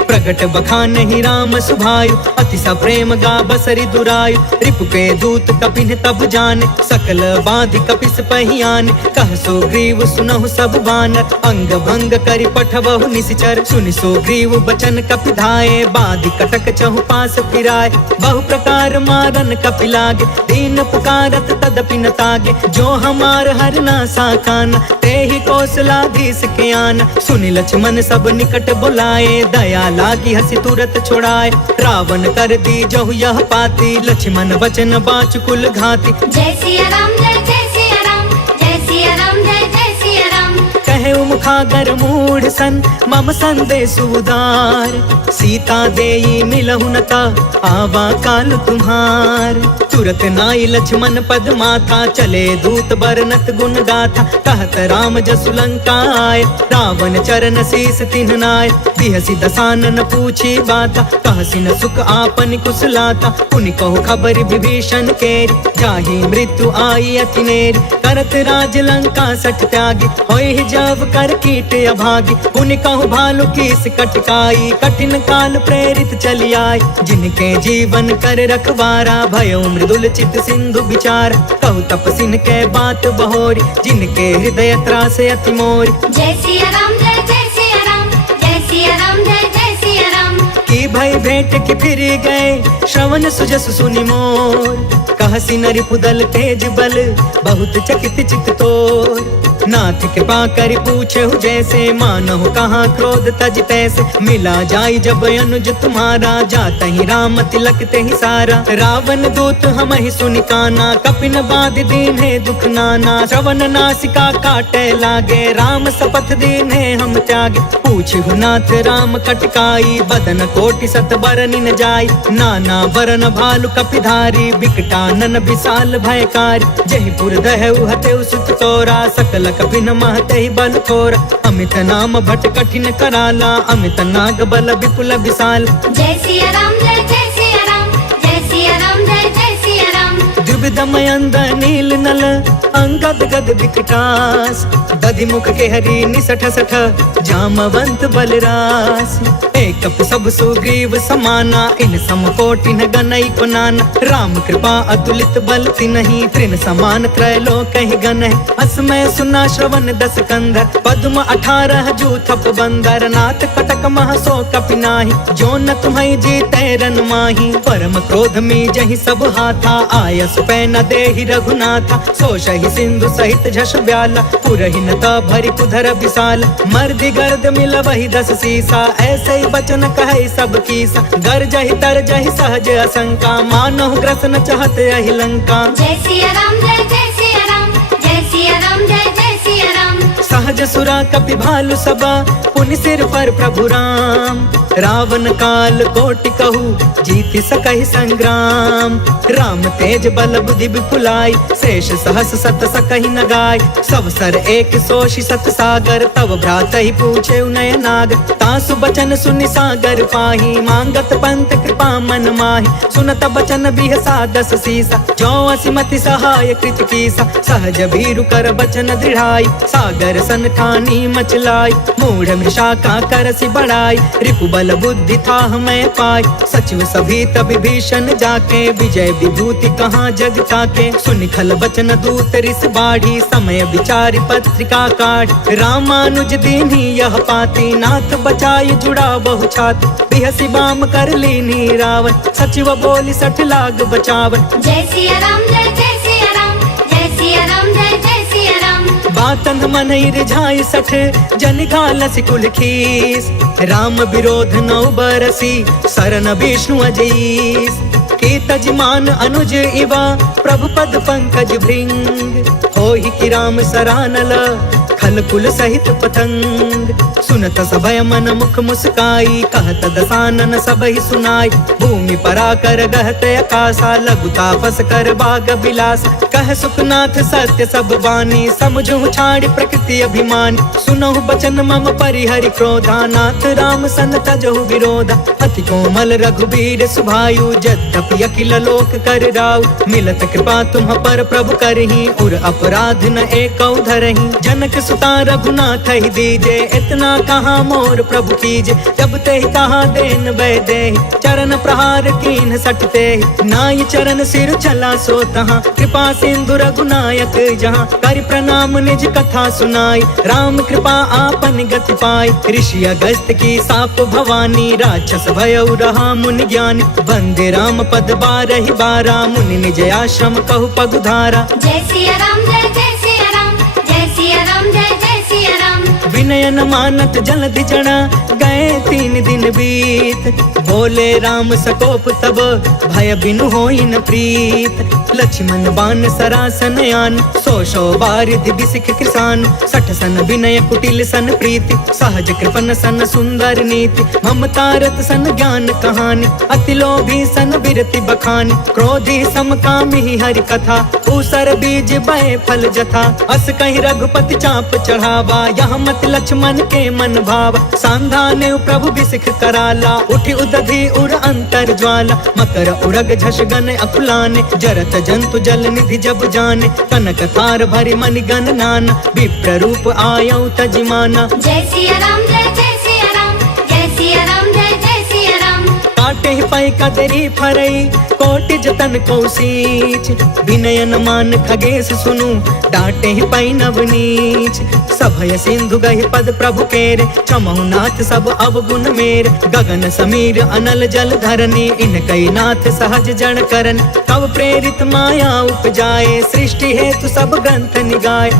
प्रगट बखानहि राम सुभायु अति सा प्रेम गा बसरि दुरायु रिपु के दूत कपिन तब जाने सकल बाधि कपिस पहियाने कह सुग्रीव सुनहु सब बानर अंग भंग करि पठबहु निशिचर सुनि सुग्रीव बचन कपि धाये बाधि कटक चहु पास फिराए बहु प्रकार मारन कपि लागे दीन पुकारत तदपि न तागे जो हमार हर ना साकान ते ही कौशलाधीश के आन सुनि लक्ष्मण सब निकट बुलाए दया लागी हसी तुरत छोड़ाए रावण कर दी जहु यह पाती लक्ष्मण बचन बाच कुल घाती जय सिया राम जय सिया राम जय सिया राम जय सिया राम कहे मुखागर मूढ़ सन मम संदेश उदार सीता देई मिलहु न ता आवा काल तुम्हार तुरत नाई लक्ष्मण पद माथा चले दूत बरनत गुण गाथा कहत राम जसु लंका आए रावण चरण शीस तिन्ह नाय बिहसी दसानन पूछी बाता कहसी न सुख आपन कुशलाता पुनि कहु खबर विभीषण केरी जाहि मृत्यु आई अति नेरी करत राज लंका सठ त्यागी होई जब कर कीट अभागी पुनि कहु भालु कीस कटकाई कठिन काल प्रेरित चली आई जिनके जीवन कर रखवारा भयो मृदुल चित सिंधु विचार कहु तपसिन के बात बहोरी जिनके हृदय त्रास अति मोरी जय सिया राम जय सिया राम जय सिया राम जय सिया राम की भई भेंट की फिर गए श्रवण सुजस सुनि मोर कहसी नरि पुदल तेज बल बहुत चकित चित तोर। नाथ कृपा करि पूछे जैसे मानहु कहाँ क्रोध तज तैसे। मिला जाई जब अनुज तुम्हारा जाता ही राम तिलक ते ही सारा। रावण दूत हम ही सुनि काना कपिन बाध दीन है दुख नाना। श्रवण नासिका काटे लागे राम शपथ दीन है हम त्यागे। पूछहु नाथ राम कटकाई बदन कोटि सत बरनि न जाई। नाना बरन भालु कपिधारी बिकटानन विशाल भयकारी। जयपुर दहु हतेउ सुत तोरा सकल कपिन महते ही बल थोरा। अमित नाम भट कठिन कराला अमित नाग बल विपुल विशाल। जय सिया राम जय सिया राम जय सिया राम जय सिया राम। द्विविधमयंद नील नल अंगद गद विकटास। दधि मुख के हरि निसठ सठ जामवंत बलरास। एक सब सुग्रीव समाना इन सम कोटि न गनई को नाना। राम कृपा अतुलित बल तिन्हि तृण समान त्रैलोक ही गन है। असमय सुना श्रवण दस कंधर पद्म 18 जूथप बंदर। नाथ कटक मह सो कपि नाही जो न तुम्हें जीते रन माही। परम क्रोध में जहि सब हाथा आय सुपै न देहि रघुनाथा। सो शहि सिंधु सहित झष ब्याला पुरहि न भरि कुधर विशाल। मर्दि गर्द मिल वही 10 सीसा ऐसे ही बचन कहे सब कीसा। गर जहि तर जहि सहज असंका मानहु ग्रसन चहत यही लंका। जय सिया राम जय सिया राम जय सिया राम जय सिया राम। सहज सुरा कपि भालु सबा पुनि सिर पर प्रभु राम। रावण काल कोटि कहू जीति सकहि संग्राम। राम तेज बल बुद्धि विपुलाई शेष सहस सत सकहि न गाय। सब सर एक सोषि सत सागर तब भ्रात ही पूछे नय नाग। तासु बचन सुनि सागर पाही मांगत पंत कृपा मन माही। सुनत बचन बिहसा 10 सीसा जो असिमति सहाय कृत कीसा। सहज भीरु कर बचन दृढ़ाई सागर सन ठानी मचलाई। मूढ़ मृषा का करसि बढ़ाई रिपु बल बुद्धि था हमें पाई। सचिव सभी तब भीषण जाके विजय विभूति कहाँ जग ताके। सुनि खल बचन दूत रिस बाढ़ी समय विचारि पत्रिका काढ़। रामानुज दीन्ही यह पाती नाथ बचाई जुड़ा बहु छाती। बिहसी बाम कर लीनी रावण सचिव बोली 60 लाग बचावन। जय सिया राम जय सिया राम जय सिया राम जय सिया राम। बातन मन रिझाई 60 जन घालस कुल खीस। राम विरोध 9 बरसी सरन विष्णु अजीस। के तजमान अनुज इवा प्रभु पद पंकज भृंग। होहि कि राम सरानल खल कुल सहित पतंग। सुनत सभय मन मुख मुस्काई कहत दसानन सबहि सुनाई। भूमि पराकर गहत आकाशा लघु तापस कर बाग बिलास। कह सुखनाथ सत्य सब बानी समझु छाड़ प्रकृति अभिमान। सुनहु बचन मम परिहरि क्रोधा नाथ राम सन तजहु विरोधा। अति कोमल रघुबीर सुभायु यद्यपि अखिल लोक कर राउ। मिलत कृपा तुम पर प्रभु करही उर अपराध न एकौ धरही। जनक सुता रघुनाथ ही दीजे इतना कहाँ मोर प्रभु कीजे। जब ते कहा देन वै दे चरण प्रहार कीन सटते। नाई चरण सिर चला सो तहाँ कृपा सिंधु रघुनायक जहाँ। कर प्रणाम निज कथा सुनाई राम कृपा आपन गति पाई। ऋषि अगस्त की साप भवानी राक्षस भयउ रहा मुनि ज्ञानी। वंदे राम पद 12 बारा मुनि निज आश्रम कहु पगुधारा। जय सिया राम जय सिया राम जय सिया राम जय सिया राम। विनय न मानत जलधि जड़ा गए 3 दिन बीत। बोले राम सकोप तब भय बिनु होई न प्रीत। लक्ष्मण बाण सरासन आन 100 बारिधि बिसिख कृसान। 60 सन विनय कुटिल सन प्रीति सहज कृपन सन सुंदर नीति। ममतारत सन ज्ञान कहानी अति लोभी सन विरति बखानी। क्रोधी समकामी हरि कथा ऊसर बीज बय फल जथा। अस कहि रघुपति चाप चढ़ावा यहाँ मत लक्ष्मण के मन भावा। सांधा ने प्रभु बिसिख कराला उठी उदधि उर अंतर ज्वाला। मकर उरग झष गन अकुलाने जरत जंतु जल निधि जब जाने। कनक तार भरि मनि गण नाना विप्र रूप आयौ तजिमाना। जय सिया राम जय सिया राम जय सिया राम जय सिया राम। काटे ही पै कदरी फरई कोटि जतन कौशीच विनयन मान खगेश सुनु डांटे ही पै नवनीच सभय सिंधु गहि पद प्रभु केरे चमहु नाथ सब अवगुण मेर गगन समीर अनल जल धरनी इन कई नाथ सहज जन करन कव प्रेरित माया उपजाए सृष्टि हेतु सब ग्रंथ निगाए